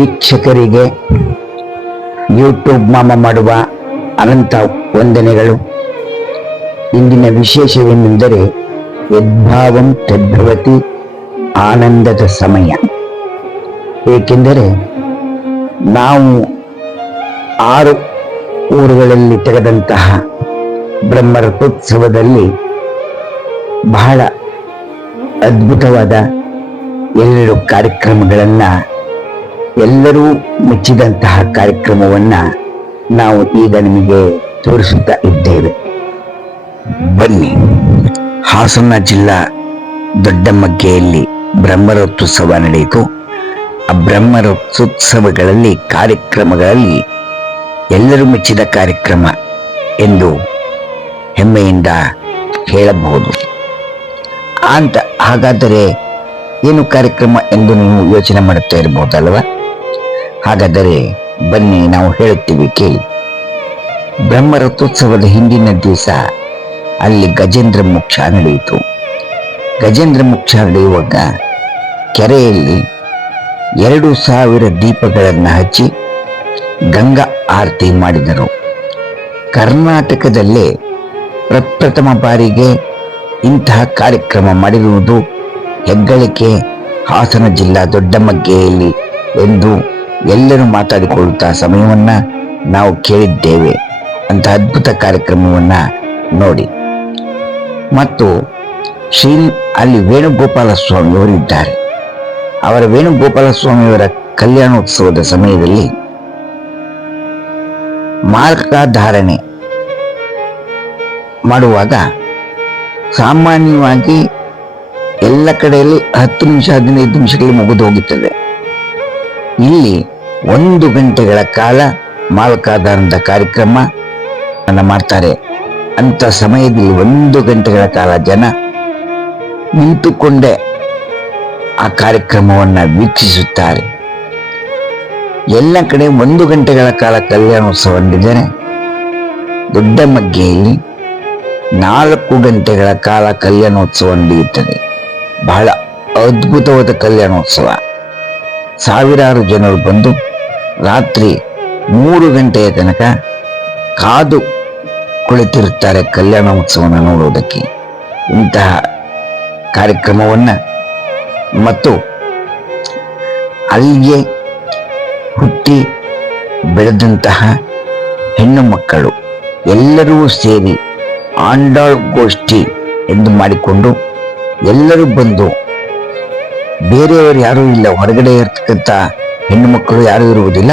ವೀಕ್ಷಕರಿಗೆ ಯೂಟ್ಯೂಬ್ ಮಾಮ ಮಾಡುವ ಅನಂತ ವಂದನೆಗಳು. ಇಂದಿನ ವಿಶೇಷವೇನೆಂದರೆ ಯದ್ಭಾವಂ ತದ್ಭವತಿ, ಆನಂದದ ಸಮಯ. ಏಕೆಂದರೆ ನಾವು 6 ಊರುಗಳಲ್ಲಿ ತೆಗೆದಂತಹ ಬ್ರಹ್ಮರಥೋತ್ಸವದಲ್ಲಿ ಬಹಳ ಅದ್ಭುತವಾದ 2 ಕಾರ್ಯಕ್ರಮಗಳನ್ನ, ಎಲ್ಲರೂ ಮೆಚ್ಚಿದಂತಹ ಕಾರ್ಯಕ್ರಮವನ್ನ ನಾವು ಈಗ ನಿಮಗೆ ತೋರಿಸುತ್ತಾ ಇದ್ದೇವೆ. ಬನ್ನಿ. ಹಾಸನ ಜಿಲ್ಲಾ ದೊಡ್ಡಮಗ್ಗೆಯಲ್ಲಿ ಬ್ರಹ್ಮರಥೋತ್ಸವ ನಡೆಯಿತು. ಆ ಬ್ರಹ್ಮರಥೋತ್ಸವಗಳಲ್ಲಿ ಕಾರ್ಯಕ್ರಮಗಳಲ್ಲಿ ಎಲ್ಲರೂ ಮೆಚ್ಚಿದ ಕಾರ್ಯಕ್ರಮ ಎಂದು ಹೆಮ್ಮೆಯಿಂದ ಹೇಳಬಹುದು. ಹಾಗಾದರೆ ಏನು ಕಾರ್ಯಕ್ರಮ ಎಂದು ನೀವು ಯೋಚನೆ ಮಾಡುತ್ತಾ ಇರಬಹುದಲ್ವ? ಹಾಗಾದರೆ ಬನ್ನಿ, ನಾವು ಹೇಳುತ್ತೀವಿ, ಕೇಳಿ. ಬ್ರಹ್ಮರಥೋತ್ಸವದ ಹಿಂದಿನ ದಿವಸ ಅಲ್ಲಿ ಗಜೇಂದ್ರ ಮೋಕ್ಷ ನಡೆಯಿತು. ಗಜೇಂದ್ರ ಮೋಕ್ಷ ನಡೆಯುವಾಗ ಕೆರೆಯಲ್ಲಿ 2000 ದೀಪಗಳನ್ನು ಹಚ್ಚಿ ಗಂಗಾ ಆರತಿ ಮಾಡಿದರು. ಕರ್ನಾಟಕದಲ್ಲೇ ಪ್ರಪ್ರಥಮ ಬಾರಿಗೆ ಇಂತಹ ಕಾರ್ಯಕ್ರಮ ಮಾಡಿರುವುದು ಹೆಗ್ಗಳಿಕೆ ಹಾಸನ ಜಿಲ್ಲಾ ದೊಡ್ಡಮಗ್ಗೆಯಲ್ಲಿ ಎಂದು ಎಲ್ಲರೂ ಮಾತಾಡಿಕೊಳ್ಳುತ್ತಾ ಸಮಯವನ್ನ ನಾವು ಕೇಳಿದ್ದೇವೆ. ಅಂತ ಅದ್ಭುತ ಕಾರ್ಯಕ್ರಮವನ್ನ ನೋಡಿ. ಮತ್ತು ಅಲ್ಲಿ ವೇಣುಗೋಪಾಲ ಸ್ವಾಮಿಯವರು ಇದ್ದಾರೆ. ಅವರ ವೇಣುಗೋಪಾಲ ಸ್ವಾಮಿಯವರ ಕಲ್ಯಾಣೋತ್ಸವದ ಸಮಯದಲ್ಲಿ ಮಾರ್ಗಧಾರಣೆ ಮಾಡುವಾಗ ಸಾಮಾನ್ಯವಾಗಿ ಎಲ್ಲ ಕಡೆಯಲ್ಲಿ 10 ನಿಮಿಷ 15 ನಿಮಿಷಗಳಲ್ಲಿ ಮುಗಿದು ಹೋಗುತ್ತದೆ. ಇಲ್ಲಿ 1 ಗಂಟೆಗಳ ಕಾಲ ಮಾಲಕಾಧಾರಣದ ಕಾರ್ಯಕ್ರಮ ಮಾಡ್ತಾರೆ. ಅಂತ ಸಮಯದಲ್ಲಿ 1 ಗಂಟೆಗಳ ಕಾಲ ಜನ ನಿಂತುಕೊಂಡೇ ಆ ಕಾರ್ಯಕ್ರಮವನ್ನ ವೀಕ್ಷಿಸುತ್ತಾರೆ. ಎಲ್ಲ ಕಡೆ 1 ಗಂಟೆಗಳ ಕಾಲ ಕಲ್ಯಾಣೋತ್ಸವ ನಡೆದರೆ ದೊಡ್ಡಮಗ್ಗೆಯಲ್ಲಿ 4 ಗಂಟೆಗಳ ಕಾಲ ಕಲ್ಯಾಣೋತ್ಸವ ನಡೆಯುತ್ತದೆ. ಬಹಳ ಅದ್ಭುತವಾದ ಕಲ್ಯಾಣೋತ್ಸವ. ಸಾವಿರಾರು ಜನರು ಬಂದು ರಾತ್ರಿ 3 ಗಂಟೆಯ ತನಕ ಕಾದು ಕುಳಿತಿರುತ್ತಾರೆ ಕಲ್ಯಾಣೋತ್ಸವನ ನೋಡುವುದಕ್ಕೆ. ಇಂತಹ ಕಾರ್ಯಕ್ರಮವನ್ನ ಮತ್ತು ಅಲ್ಲಿಗೆ ಹುಟ್ಟಿ ಬೆಳೆದಂತಹ ಹೆಣ್ಣು ಮಕ್ಕಳು ಎಲ್ಲರೂ ಸೇರಿ ಆಂಡಾಳ್ ಗೋಷ್ಠಿ ಎಂದು ಮಾಡಿಕೊಂಡು ಎಲ್ಲರೂ ಬಂದು, ಬೇರೆಯವರು ಯಾರೂ ಇಲ್ಲ, ಹೊರಗಡೆ ಇರ್ತಕ್ಕಂಥ ಹೆಣ್ಣು ಮಕ್ಕಳು ಯಾರೂ ಇರುವುದಿಲ್ಲ,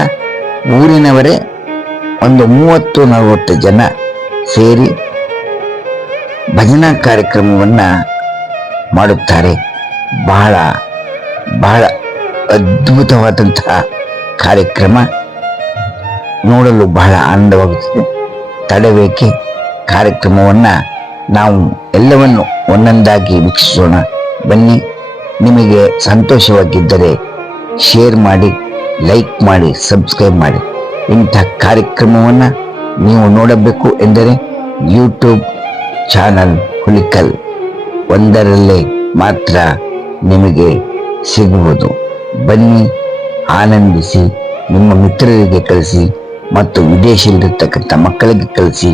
ಊರಿನವರೇ ಒಂದು 30-40 ಜನ ಸೇರಿ ಭಜನಾ ಕಾರ್ಯಕ್ರಮವನ್ನ ಮಾಡುತ್ತಾರೆ. ಬಹಳ ಬಹಳ ಅದ್ಭುತವಾದಂತಹ ಕಾರ್ಯಕ್ರಮ, ನೋಡಲು ಬಹಳ ಆನಂದವಾಗುತ್ತದೆ. ತಡವೇಕೆ, ಕಾರ್ಯಕ್ರಮವನ್ನ ನಾವು ಎಲ್ಲವನ್ನು ಒಂದೊಂದಾಗಿ ವೀಕ್ಷಿಸೋಣ. ಬನ್ನಿ. ನಿಮಗೆ ಸಂತೋಷವಾಗಿದ್ದರೆ ಶೇರ್ ಮಾಡಿ, ಲೈಕ್ ಮಾಡಿ, ಸಬ್ಸ್ಕ್ರೈಬ್ ಮಾಡಿ. ಇಂಥ ಕಾರ್ಯಕ್ರಮವನ್ನ ನೀವು ನೋಡಬೇಕು ಎಂದರೆ ಯೂಟ್ಯೂಬ್ ಚಾನಲ್ ಹುಲಿಕಲ್ ಒಂದರಲ್ಲೇ ಮಾತ್ರ ನಿಮಗೆ ಸಿಗುವುದು. ಬನ್ನಿ, ಆನಂದಿಸಿ, ನಿಮ್ಮ ಮಿತ್ರರಿಗೆ ಕಳಿಸಿ ಮತ್ತು ವಿದೇಶದಲ್ಲಿರ್ತಕ್ಕಂಥ ಮಕ್ಕಳಿಗೆ ಕಳಿಸಿ.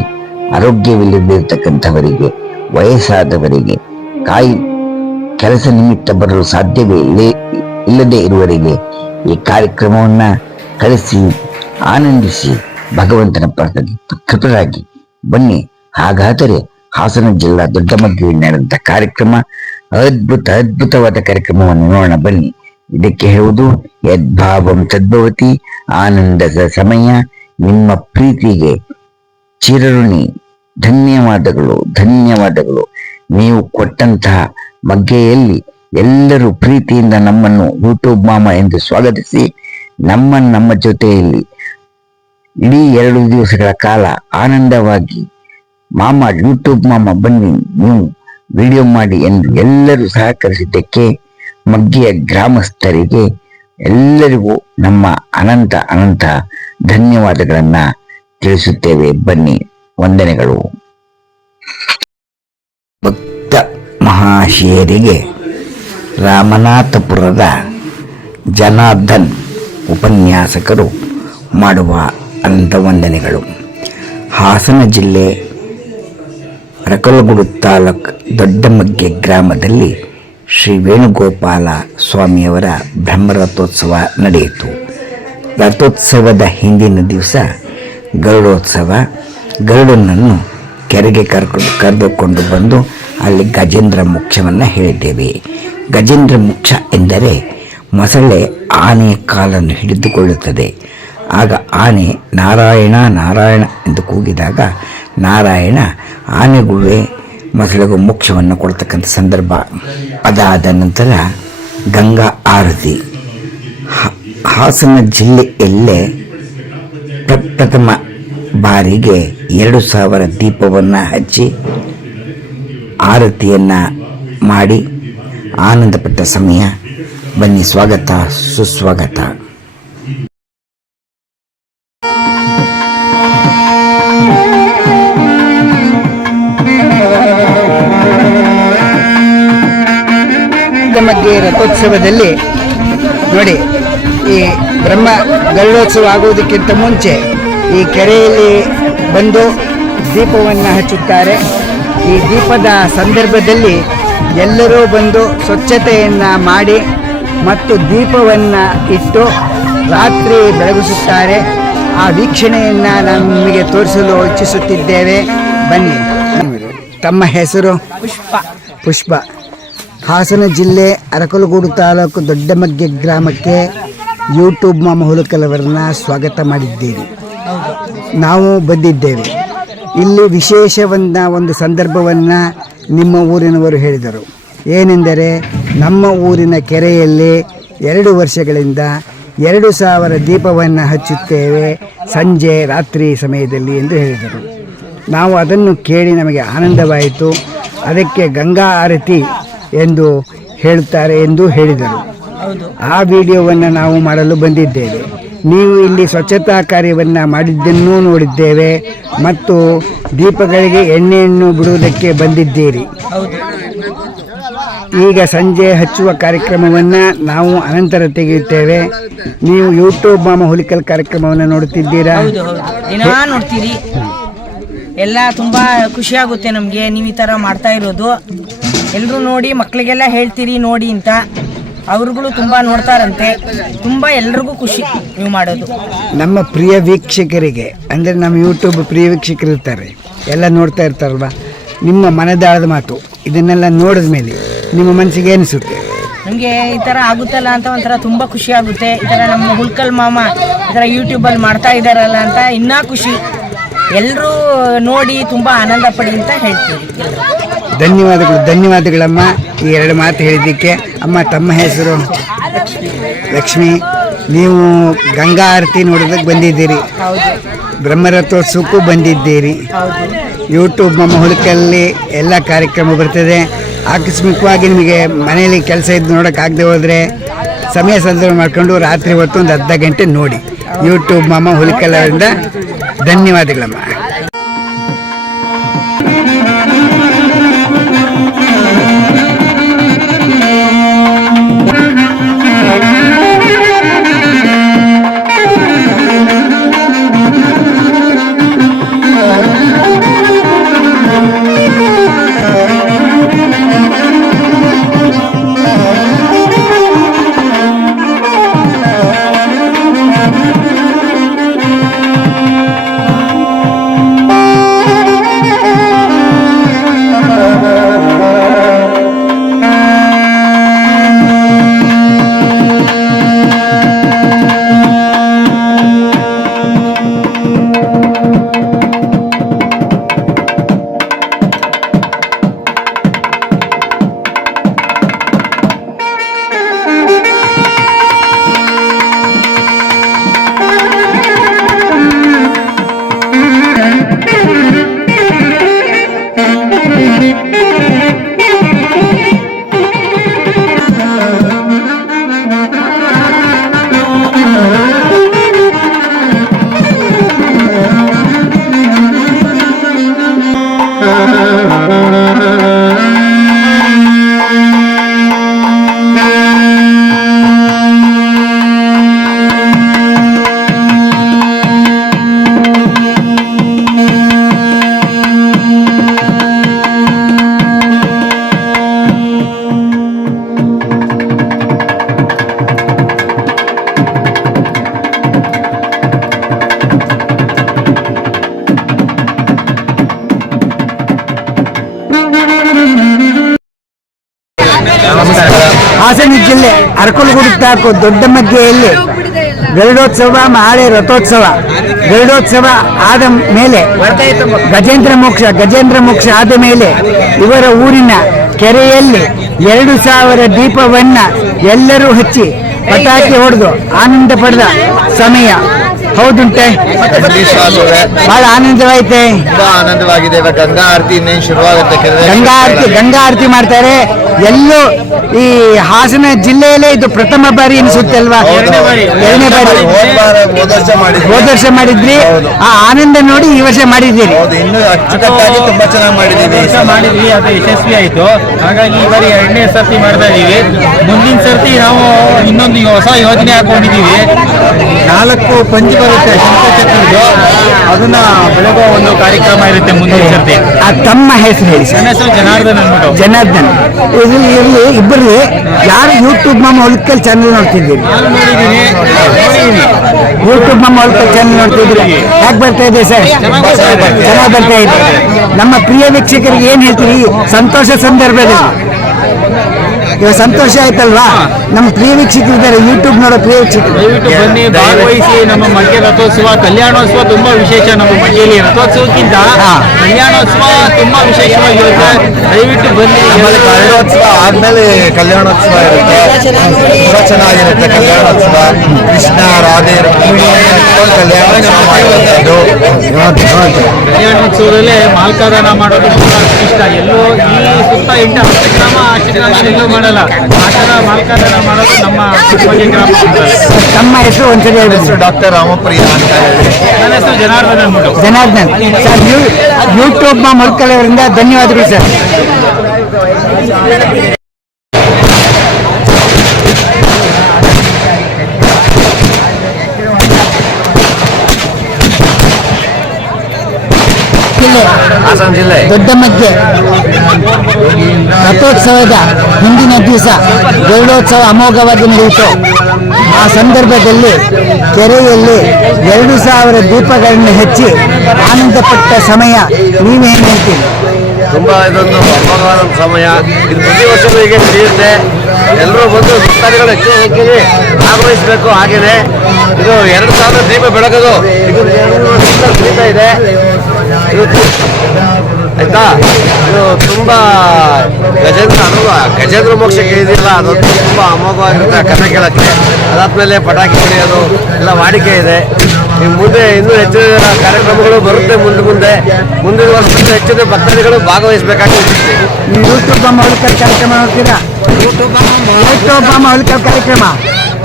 ಆರೋಗ್ಯವಿಲ್ಲದಿರ್ತಕ್ಕಂಥವರಿಗೆ, ವಯಸ್ಸಾದವರಿಗೆ, ಕೆಲಸ ನಿಮಿತ್ತ ಬರಲು ಸಾಧ್ಯವೇ ಇಲ್ಲದೆ ಇರುವವರಿಗೆ ಈ ಕಾರ್ಯಕ್ರಮವನ್ನ ಕಳಿಸಿ, ಆನಂದಿಸಿ, ಭಗವಂತನ ಕೃಪರಾಗಿ ಬನ್ನಿ. ಹಾಗಾದರೆ ಹಾಸನ ಜಿಲ್ಲಾ ದೊಡ್ಡಮಗ್ಗೆಯಲ್ಲಿ ನಡೆದಂತ ಕಾರ್ಯಕ್ರಮ ಅದ್ಭುತವಾದ ಕಾರ್ಯಕ್ರಮವನ್ನು ನೋಡೋಣ. ಬನ್ನಿ. ಇದಕ್ಕೆ ಹೇಳುವುದು ಯದ್ಭಾವಂ ತದ್ಭವತಿ, ಆನಂದದ ಸಮಯ. ನಿಮ್ಮ ಪ್ರೀತಿಗೆ ಚಿರಋಣಿ. ಧನ್ಯವಾದಗಳು. ನೀವು ಕೊಟ್ಟಂತಹ ಮಗ್ಗೆಯಲ್ಲಿ ಎಲ್ಲರೂ ಪ್ರೀತಿಯಿಂದ ನಮ್ಮನ್ನು ಯೂಟ್ಯೂಬ್ ಮಾಮ ಎಂದು ಸ್ವಾಗತಿಸಿ ನಮ್ಮ ಜೊತೆಯಲ್ಲಿ ಇಡೀ 2 ದಿವಸಗಳ ಕಾಲ ಆನಂದವಾಗಿ ಯೂಟ್ಯೂಬ್ ಮಾಮ ಬನ್ನಿ, ನೀವು ವಿಡಿಯೋ ಮಾಡಿ ಎಂದು ಎಲ್ಲರೂ ಸಹಕರಿಸಿದ್ದಕ್ಕೆ ಮಗ್ಗೆಯ ಗ್ರಾಮಸ್ಥರಿಗೆ ಎಲ್ಲರಿಗೂ ನಮ್ಮ ಅನಂತ ಧನ್ಯವಾದಗಳನ್ನ ತಿಳಿಸುತ್ತೇವೆ. ಬನ್ನಿ. ವಂದನೆಗಳು. ಭಕ್ತ ಮಹಾಶಯರಿಗೆ ರಾಮನಾಥಪುರದ ಜನಾರ್ದನ್ ಉಪನ್ಯಾಸಕರು ಮಾಡುವ ಅನಂತ ವಂದನೆಗಳು. ಹಾಸನ ಜಿಲ್ಲೆ ಅರಕಲಗೂಡು ತಾಲೂಕು ದೊಡ್ಡಮಗ್ಗೆ ಗ್ರಾಮದಲ್ಲಿ ಶ್ರೀ ವೇಣುಗೋಪಾಲ ಸ್ವಾಮಿಯವರ ಬ್ರಹ್ಮರಥೋತ್ಸವ ನಡೆಯಿತು. ರಥೋತ್ಸವದ ಹಿಂದಿನ ದಿವಸ ಗರುಡೋತ್ಸವ. ಗರುಡನನ್ನು ಕೆರೆಗೆ ಕರೆದುಕೊಂಡು ಬಂದು ಅಲ್ಲಿ ಗಜೇಂದ್ರ ಮೋಕ್ಷವನ್ನು ಹೇಳಿದ್ದೇವೆ. ಗಜೇಂದ್ರ ಮೋಕ್ಷ ಎಂದರೆ ಮೊಸಳೆ ಆನೆಯ ಕಾಲನ್ನು ಹಿಡಿದುಕೊಳ್ಳುತ್ತದೆ. ಆಗ ಆನೆ ನಾರಾಯಣ ನಾರಾಯಣ ಎಂದು ಕೂಗಿದಾಗ ನಾರಾಯಣ ಆನೆಗುವೆ ಮೊಸಳೆಗೂ ಮೋಕ್ಷವನ್ನು ಕೊಡ್ತಕ್ಕಂಥ ಸಂದರ್ಭ. ಅದಾದ ನಂತರ ಗಂಗಾ ಆರತಿ. ಹಾಸನ ಜಿಲ್ಲೆಯಲ್ಲೇ ಪ್ರಪ್ರಥಮ ಬಾರಿಗೆ 2000 ದೀಪವನ್ನು ಹಚ್ಚಿ ಆರತಿಯನ್ನು ಮಾಡಿ ಆನಂದಪಟ್ಟ ಸಮಯ. ಬನ್ನಿ, ಸ್ವಾಗತ ಸುಸ್ವಾಗತ. ಮಧ್ಯೆ ರಥೋತ್ಸವದಲ್ಲಿ ನೋಡಿ, ಈ ಬ್ರಹ್ಮ ಗರುಡೋತ್ಸವ ಆಗುವುದಕ್ಕಿಂತ ಮುಂಚೆ ಈ ಕೆರೆಯಲ್ಲಿ ಬಂದು ದೀಪವನ್ನು ಹಚ್ಚುತ್ತಾರೆ. ಈ ದೀಪದ ಸಂದರ್ಭದಲ್ಲಿ ಎಲ್ಲರೂ ಬಂದು ಸ್ವಚ್ಛತೆಯನ್ನು ಮಾಡಿ ಮತ್ತು ದೀಪವನ್ನು ಇಟ್ಟು ರಾತ್ರಿ ಬೆಳಗಿಸುತ್ತಾರೆ. ಆ ವೀಕ್ಷಣೆಯನ್ನು ನಮಗೆ ತೋರಿಸಲು ಇಚ್ಛಿಸುತ್ತಿದ್ದೇವೆ. ಬನ್ನಿ. ತಮ್ಮ ಹೆಸರು? ಪುಷ್ಪ. ಹಾಸನ ಜಿಲ್ಲೆ ಅರಕಲಗೂಡು ತಾಲೂಕು ದೊಡ್ಡಮಗ್ಗೆ ಗ್ರಾಮಕ್ಕೆ ಯೂಟ್ಯೂಬ್ ಮಾಮ ಹುಲಕಲವರನ್ನ ಸ್ವಾಗತ ಮಾಡಿದ್ದೀರಿ. ನಾವು ಬಂದಿದ್ದೇವೆ. ಇಲ್ಲಿ ವಿಶೇಷವಾದ ಒಂದು ಸಂದರ್ಭವನ್ನು ನಿಮ್ಮ ಊರಿನವರು ಹೇಳಿದರು. ಏನೆಂದರೆ, ನಮ್ಮ ಊರಿನ ಕೆರೆಯಲ್ಲಿ 2 ವರ್ಷಗಳಿಂದ 2000 ದೀಪವನ್ನು ಹಚ್ಚುತ್ತೇವೆ ಸಂಜೆ ರಾತ್ರಿ ಸಮಯದಲ್ಲಿ ಎಂದು ಹೇಳಿದರು. ನಾವು ಅದನ್ನು ಕೇಳಿ ನಮಗೆ ಆನಂದವಾಯಿತು. ಅದಕ್ಕೆ ಗಂಗಾ ಆರತಿ ಎಂದು ಹೇಳುತ್ತಾರೆ ಎಂದು ಹೇಳಿದರು. ಆ ವಿಡಿಯೋವನ್ನು ನಾವು ಮಾಡಲು ಬಂದಿದ್ದೇವೆ. ನೀವು ಇಲ್ಲಿ ಸ್ವಚ್ಛತಾ ಕಾರ್ಯವನ್ನು ಮಾಡಿದ್ದನ್ನೂ ನೋಡಿದ್ದೇವೆ ಮತ್ತು ದೀಪಗಳಿಗೆ ಎಣ್ಣೆಯನ್ನು ಬಿಡುವುದಕ್ಕೆ ಬಂದಿದ್ದೀರಿ. ಈಗ ಸಂಜೆ ಹಚ್ಚುವ ಕಾರ್ಯಕ್ರಮವನ್ನು ನಾವು ಅನಂತರ ತೆಗೆಯುತ್ತೇವೆ. ನೀವು ಯೂಟ್ಯೂಬ್ ಮಾಮ ಹುಲಿಕಲ್ ಕಾರ್ಯಕ್ರಮವನ್ನು ನೋಡುತ್ತಿದ್ದೀರಾ? ನೋಡ್ತೀರಿ. ಎಲ್ಲ ತುಂಬ ಖುಷಿಯಾಗುತ್ತೆ ನಮಗೆ ನೀವು ಈ ಥರ ಮಾಡ್ತಾ ಇರೋದು. ಎಲ್ಲರೂ ನೋಡಿ, ಮಕ್ಕಳಿಗೆಲ್ಲ ಹೇಳ್ತೀರಿ ನೋಡಿ ಅಂತ. ಅವ್ರುಗಳು ತುಂಬ ನೋಡ್ತಾರಂತೆ. ತುಂಬ ಎಲ್ರಿಗೂ ಖುಷಿ ನೀವು ಮಾಡೋದು. ನಮ್ಮ ಪ್ರಿಯ ವೀಕ್ಷಕರಿಗೆ, ಅಂದರೆ ನಮ್ಮ ಯೂಟ್ಯೂಬ್ ಪ್ರಿಯ ವೀಕ್ಷಕರು ಇರ್ತಾರೆ, ಎಲ್ಲ ನೋಡ್ತಾ ಇರ್ತಾರಲ್ವ, ನಿಮ್ಮ ಮನದಾಳದ ಮಾತು ಇದನ್ನೆಲ್ಲ ನೋಡಿದ ಮೇಲೆ ನಿಮ್ಮ ಮನಸ್ಸಿಗೆ ಏನಿಸುತ್ತೆ? ನಮಗೆ ಈ ಥರ ಆಗುತ್ತಲ್ಲ ಅಂತ ಒಂಥರ ತುಂಬ ಖುಷಿ ಆಗುತ್ತೆ. ಈ ಥರ ನಮ್ಮ ಹುಲ್ಕಲ್ ಮಾಮ ಈ ಥರ ಯೂಟ್ಯೂಬಲ್ಲಿ ಮಾಡ್ತಾ ಇದ್ದಾರಲ್ಲ ಅಂತ ಇನ್ನೂ ಖುಷಿ. ಎಲ್ಲರೂ ನೋಡಿ ತುಂಬ ಆನಂದ ಪಡಿ ಅಂತ ಹೇಳ್ತೀವಿ. ಧನ್ಯವಾದಗಳಮ್ಮ ಈ 2 ಮಾತು ಹೇಳಿದ್ದಕ್ಕೆ. ಅಮ್ಮ, ತಮ್ಮ ಹೆಸರು? ಲಕ್ಷ್ಮಿ. ನೀವು ಗಂಗಾ ಆರತಿ ನೋಡೋದಕ್ಕೆ ಬಂದಿದ್ದೀರಿ, ಬ್ರಹ್ಮರಥೋತ್ಸವಕ್ಕೂ ಬಂದಿದ್ದೀರಿ. ಯೂಟ್ಯೂಬ್ ನಮ್ಮ ಹುಲಕಲ್ಲಿ ಎಲ್ಲ ಕಾರ್ಯಕ್ರಮ ಬರ್ತದೆ. ಆಕಸ್ಮಿಕವಾಗಿ ನಿಮಗೆ ಮನೆಯಲ್ಲಿ ಕೆಲಸ ಇದ್ದು ನೋಡೋಕ್ಕಾಗದೆ ಹೋದರೆ ಸಮಯ ಸಂದರ್ಭ ಮಾಡಿಕೊಂಡು ರಾತ್ರಿ ಹೊತ್ತು ಒಂದು ಅರ್ಧ ಗಂಟೆ ನೋಡಿ. ಯೂಟ್ಯೂಬ್ ಮಾಮ ಹುಲಕಲ್ ಅವರಿಂದ ಧನ್ಯವಾದಗಳಮ್ಮ. ಹಾಸನ ಜಿಲ್ಲೆ ಅರಕಲಗೂಡು ತಾಲೂಕು ದೊಡ್ಡ ಮಧ್ಯೆಯಲ್ಲಿ ಗರುಡೋತ್ಸವ ಮಹಾಳೆ ರಥೋತ್ಸವ. ಗರುಡೋತ್ಸವ ಆದ ಮೇಲೆ ಗಜೇಂದ್ರ ಮೋಕ್ಷ ಆದ ಮೇಲೆ ಇವರ ಊರಿನ ಕೆರೆಯಲ್ಲಿ 2000 ದೀಪವನ್ನ ಎಲ್ಲರೂ ಹಚ್ಚಿ ಪಟಾಕಿ ಹೊಡೆದು ಆನಂದ ಪಡೆದ ಸಮಯ. ಹೌದುಂಟೆ, ಬಹಳ ಆನಂದವಾಯ್ತೆ. ತುಂಬಾ ಆನಂದವಾಗಿದೆ. ಗಂಗಾ ಆರತಿ ಇನ್ನೇನು ಶುರುವಾಗುತ್ತೆ. ಗಂಗಾ ಆರತಿ ಮಾಡ್ತಾರೆ. ಎಲ್ಲೂ ಈ ಹಾಸನ ಜಿಲ್ಲೆಯಲ್ಲೇ ಇದು ಪ್ರಥಮ ಬಾರಿ ಅನಿಸುತ್ತೆ ಅಲ್ವಾ? ಎರಡನೇ ಬಾರಿ. ಹೋದ ವರ್ಷ ಮಾಡಿದ್ರಿ, ಆ ಆನಂದ ನೋಡಿ ಈ ವರ್ಷ ಮಾಡಿದ್ದೀರಿ. ಇನ್ನು ಅಚ್ಚುಕಟ್ಟಾಗಿ ತುಂಬಾ ಚೆನ್ನಾಗಿ ಮಾಡಿದ್ವಿ. ಅದು ಯಶಸ್ವಿ ಆಯ್ತು. ಹಾಗಾಗಿ ಈ ಬಾರಿ 2ನೇ ಸರ್ತಿ ಮಾಡ್ತಾ ಇದೀವಿ. ಮುಂದಿನ ಸರ್ತಿ ನಾವು ಇನ್ನೊಂದು ಹೊಸ ಯೋಜನೆ ಹಾಕೊಂಡಿದೀವಿ. 4 ಪಂಚ್ ಬರುತ್ತೆ ಶಂಕಚಕ್ರದ್ದು, ಅದನ್ನ ಬೆಳಗುವ ಒಂದು ಕಾರ್ಯಕ್ರಮ ಇರುತ್ತೆ ಮುಂದಿನ ಸರ್ತಿ. ತಮ್ಮ ಹೆಸರು ಹೇಳಿ ಸರ್. ನನ್ನ ಹೆಸರು ಜನಾರ್ದನ್ ಅಂದ್ಬಿಟ್ಟು. ಜನಾರ್ದನ್. ಇಬ್ಬರು ಯಾರು ಯೂಟ್ಯೂಬ್ ಮಾಮ ಹೊಲಿಕಲ್ ಚಾನಲ್ ನೋಡ್ತಿದ್ದೀರಿ? ನಾನು ನೋಡಿದ್ದೀನಿ. ಯೂಟ್ಯೂಬ್ ಮಾಮ ಹೊಲಿಕಲ್ ಚಾನಲ್ ನೋಡ್ತಿದ್ದೀರಿ. ಯಾಕೆ ಬರ್ತಾ ಇದೆ ಸರ್? ಚೆನ್ನಾಗಿ ಬರ್ತಾ ಇದೆ. ನಮ್ಮ ಪ್ರಿಯ ವೀಕ್ಷಕರಿಗೆ ಏನ್ ಹೇಳ್ತೀರಿ ಸಂತೋಷ ಸಂದರ್ಭದಲ್ಲಿ? ಇವಾಗ ಸಂತೋಷ ಆಯ್ತಲ್ವಾ? ನಮ್ಮ ಪ್ರಿಯ ವೀಕ್ಷಕರು ಇದ್ದಾರೆ, ಯೂಟ್ಯೂಬ್ ನೋಡೋ ಪ್ರಿಯ ವೀಕ್ಷಕರು. ದಯವಿಟ್ಟು ಬನ್ನಿ, ಭಾಗವಹಿಸಿ. ನಮ್ಮ ಮಂಡ್ಯ ರಥೋತ್ಸವ, ಕಲ್ಯಾಣೋತ್ಸವ ತುಂಬಾ ವಿಶೇಷ. ನಮ್ಮ ಮಂಡ್ಯಲ್ಲಿ ರಥೋತ್ಸವಕ್ಕಿಂತ ಕಲ್ಯಾಣೋತ್ಸವ ತುಂಬಾ ವಿಶೇಷವಾಗಿರುತ್ತೆ. ದಯವಿಟ್ಟು ಬನ್ನಿ. ಗರುಡೋತ್ಸವ ಆದ್ಮೇಲೆ ಕಲ್ಯಾಣೋತ್ಸವ ಇರುತ್ತೆ. ತುಂಬಾ ಚೆನ್ನಾಗಿರುತ್ತೆ ಕಲ್ಯಾಣೋತ್ಸವ. ಕೃಷ್ಣ ರಾಧೆ ಕಲ್ಯಾಣೋತ್ಸವ ಮಾಡಿರೋದು. ಕಲ್ಯಾಣೋತ್ಸವದಲ್ಲೇ ಮಾಲ್ಕಾದಾನ ಮಾಡೋದು ತುಂಬಾ ಇಷ್ಟ. ಎಲ್ಲೋ ಈ ಸುತ್ತ 8-10 ಗ್ರಾಮ 10 ಗ್ರಾಮ ಎಲ್ಲೂ ಮಾಡಲ್ಲ. ಆ ಥರ ಮಾಲ್ಕಾದಾನ ಮಾಡೋದು ನಮ್ಮ ಚಿಕ್ಕಮಂಗ್ಳೂರು ಗ್ರಾಮ. ತಮ್ಮ ಹೆಸರು ಒಂದ್ಸರಿ ಹೇಳ್ಬೇಕು. ಡಾಕ್ಟರ್ ರಾಮಪ್ರಿಯ ಅಂತ ಹೇಳಿ. ನನ್ನ ಹೆಸರು ಜನಾರ್ದನ್ ಅಂದ್ಬಿಟ್ಟು. ಜನಾರ್ದನ್ ಸರ್, ಯೂಟ್ಯೂಬ್ ಮೊಳಕಲ್ ಅವರಿಂದ ಧನ್ಯವಾದಗಳು ಸರ್. ಹಾಸನ ಜಿಲ್ಲೆ ದೊಡ್ಡ ಮಧ್ಯೆ ರಥೋತ್ಸವದ ಹಿಂದಿನ ದಿವಸ ಗರುಡೋತ್ಸವ ಅಮೋಘವಾಗಿ ನಡೆಯಿತು. ಆ ಸಂದರ್ಭದಲ್ಲಿ ಕೆರೆಯಲ್ಲಿ 2000 ದೀಪಗಳನ್ನು ಹಚ್ಚಿ ಆನಂದಪಟ್ಟ ಸಮಯ. ನೀವೇನು ಹೇಳ್ತೀರಿ? ತುಂಬಾ ಇದೊಂದು ಅಮೋಘವಾದ ಸಮಯ. ಇದು ಪ್ರತಿ ವರ್ಷವೂ ಹೀಗೆ ನಡೆಯುತ್ತೆ. ಎಲ್ಲರೂ ಬಂದು ಭಕ್ತಾದಿಗಳು ಹೆಚ್ಚಿನ ಸಂಖ್ಯೆಯಲ್ಲಿ ಭಾಗವಹಿಸಬೇಕು. ಹಾಗೇನೆ ಇದು 2000 ದೀಪ ಬೆಳಗೋದು ಇದು 2 ವರ್ಷದಿಂದ ನಡೀತಾ ಇದೆ. ಆಯ್ತಾ, ಇದು ತುಂಬಾ ಗಜೇಂದ್ರ ಮೋಕ್ಷಕ್ಕೆ ಇದೆಯಲ್ಲ, ಅದು ತುಂಬಾ ಅಮೋಘವಾಗಿರುತ್ತೆ ಕಥೆ ಕೇಳಕ್ಕೆ. ಅದಾದ್ಮೇಲೆ ಪಟಾಕಿ ಹೊಡೆಯೋದು ಎಲ್ಲ ವಾಡಿಕೆ ಇದೆ. ಮುಂದೆ ಇನ್ನೂ ಹೆಚ್ಚಿನ ಕಾರ್ಯಕ್ರಮಗಳು ಬರುತ್ತೆ. ಮುಂದಿನ ವರ್ಷದಿಂದ ಹೆಚ್ಚಿನ ಭಕ್ತಾದಿಗಳು ಭಾಗವಹಿಸಬೇಕಾಗುತ್ತೆ. ಯೂಟ್ಯೂಬ್ ಮೊಳಕಲ್ ಕಾರ್ಯಕ್ರಮ ನೋಡ್ತೀರಾ? ಯೂಟ್ಯೂಬ್ ಮೊಳಕಲ್ ಕಾರ್ಯಕ್ರಮ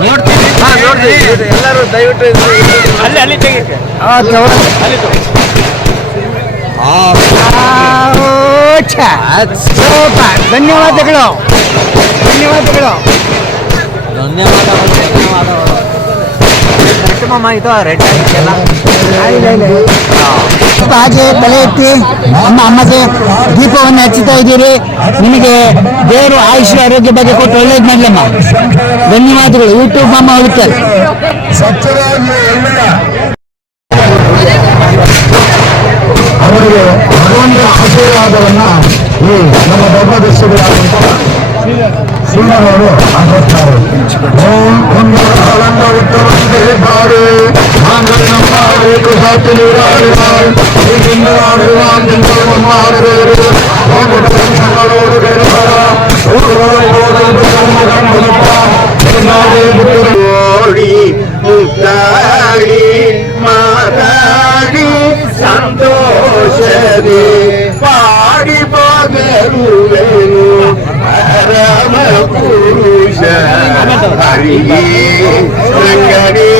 ನೋಡ್ತೀವಿ. ಎಲ್ಲರೂ ದಯವಿಟ್ಟು ಅಲ್ಲಿ ತೆಗಿ. ಧನ್ಯವಾದಗಳು. ಹಾಗೆ ತಲೆ ಎತ್ತಿ ಅಮ್ಮಗೆ ದೀಪವನ್ನು ಹಚ್ಚುತ್ತಾ ಇದ್ದೀರಿ. ನಿಮಗೆ ದೇವರು ಆಯುಷ್ ಆರೋಗ್ಯ ಬಗ್ಗೆ ಕೊಟ್ಟು ಒಳ್ಳೇದು ಮಾಡ್ಲಮ್ಮ. ಧನ್ಯವಾದಗಳು. ಯೂಟ್ಯೂಬ್ ಮಾಮ ಹುಡುಕಲ್. ಅವರಿಗೆ ಭಗವಂತನ ಆಶೀರ್ವಾದವನ್ನ ಈ ನಮ್ಮ ಧರ್ಮದರ್ಶಿಗಳಾದಂತಹ ಶ್ರೀನವರು ಅಂದಿರ್ತಾರೆ. ಓಂ ಕುಂದರಂಗ ಉತ್ತರಂತೆ ಬಾರೆ ನಮ್ಮ ಬೇಕು ಸಾತಿ ನೀರಾಡಿದ್ದಾರೆ. ಮಾತಾಡಿ ಸಂತೋಷವೇ ಪಾಡಿ ಬಗರುವೆನು ಪರಮ ಪುರುಷ ಹರಿಯೇ ಸಂಗಡಿ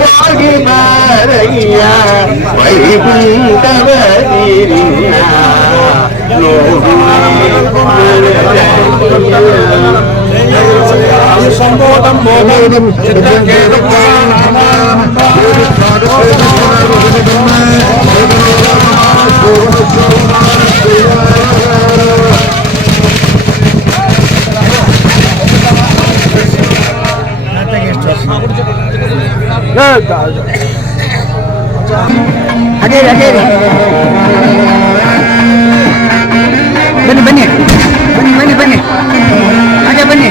ಹೋಗಿ ಬಾರಯ್ಯ ವೈಕುಂಠವತಿರಿಯ ನೋಡಿ ಅದೇ ಬನ್ನಿ ಬನ್ನಿ ಬನ್ನಿ ಬನ್ನಿ ಬನ್ನಿ ಹಾಗೆ ಬನ್ನಿ.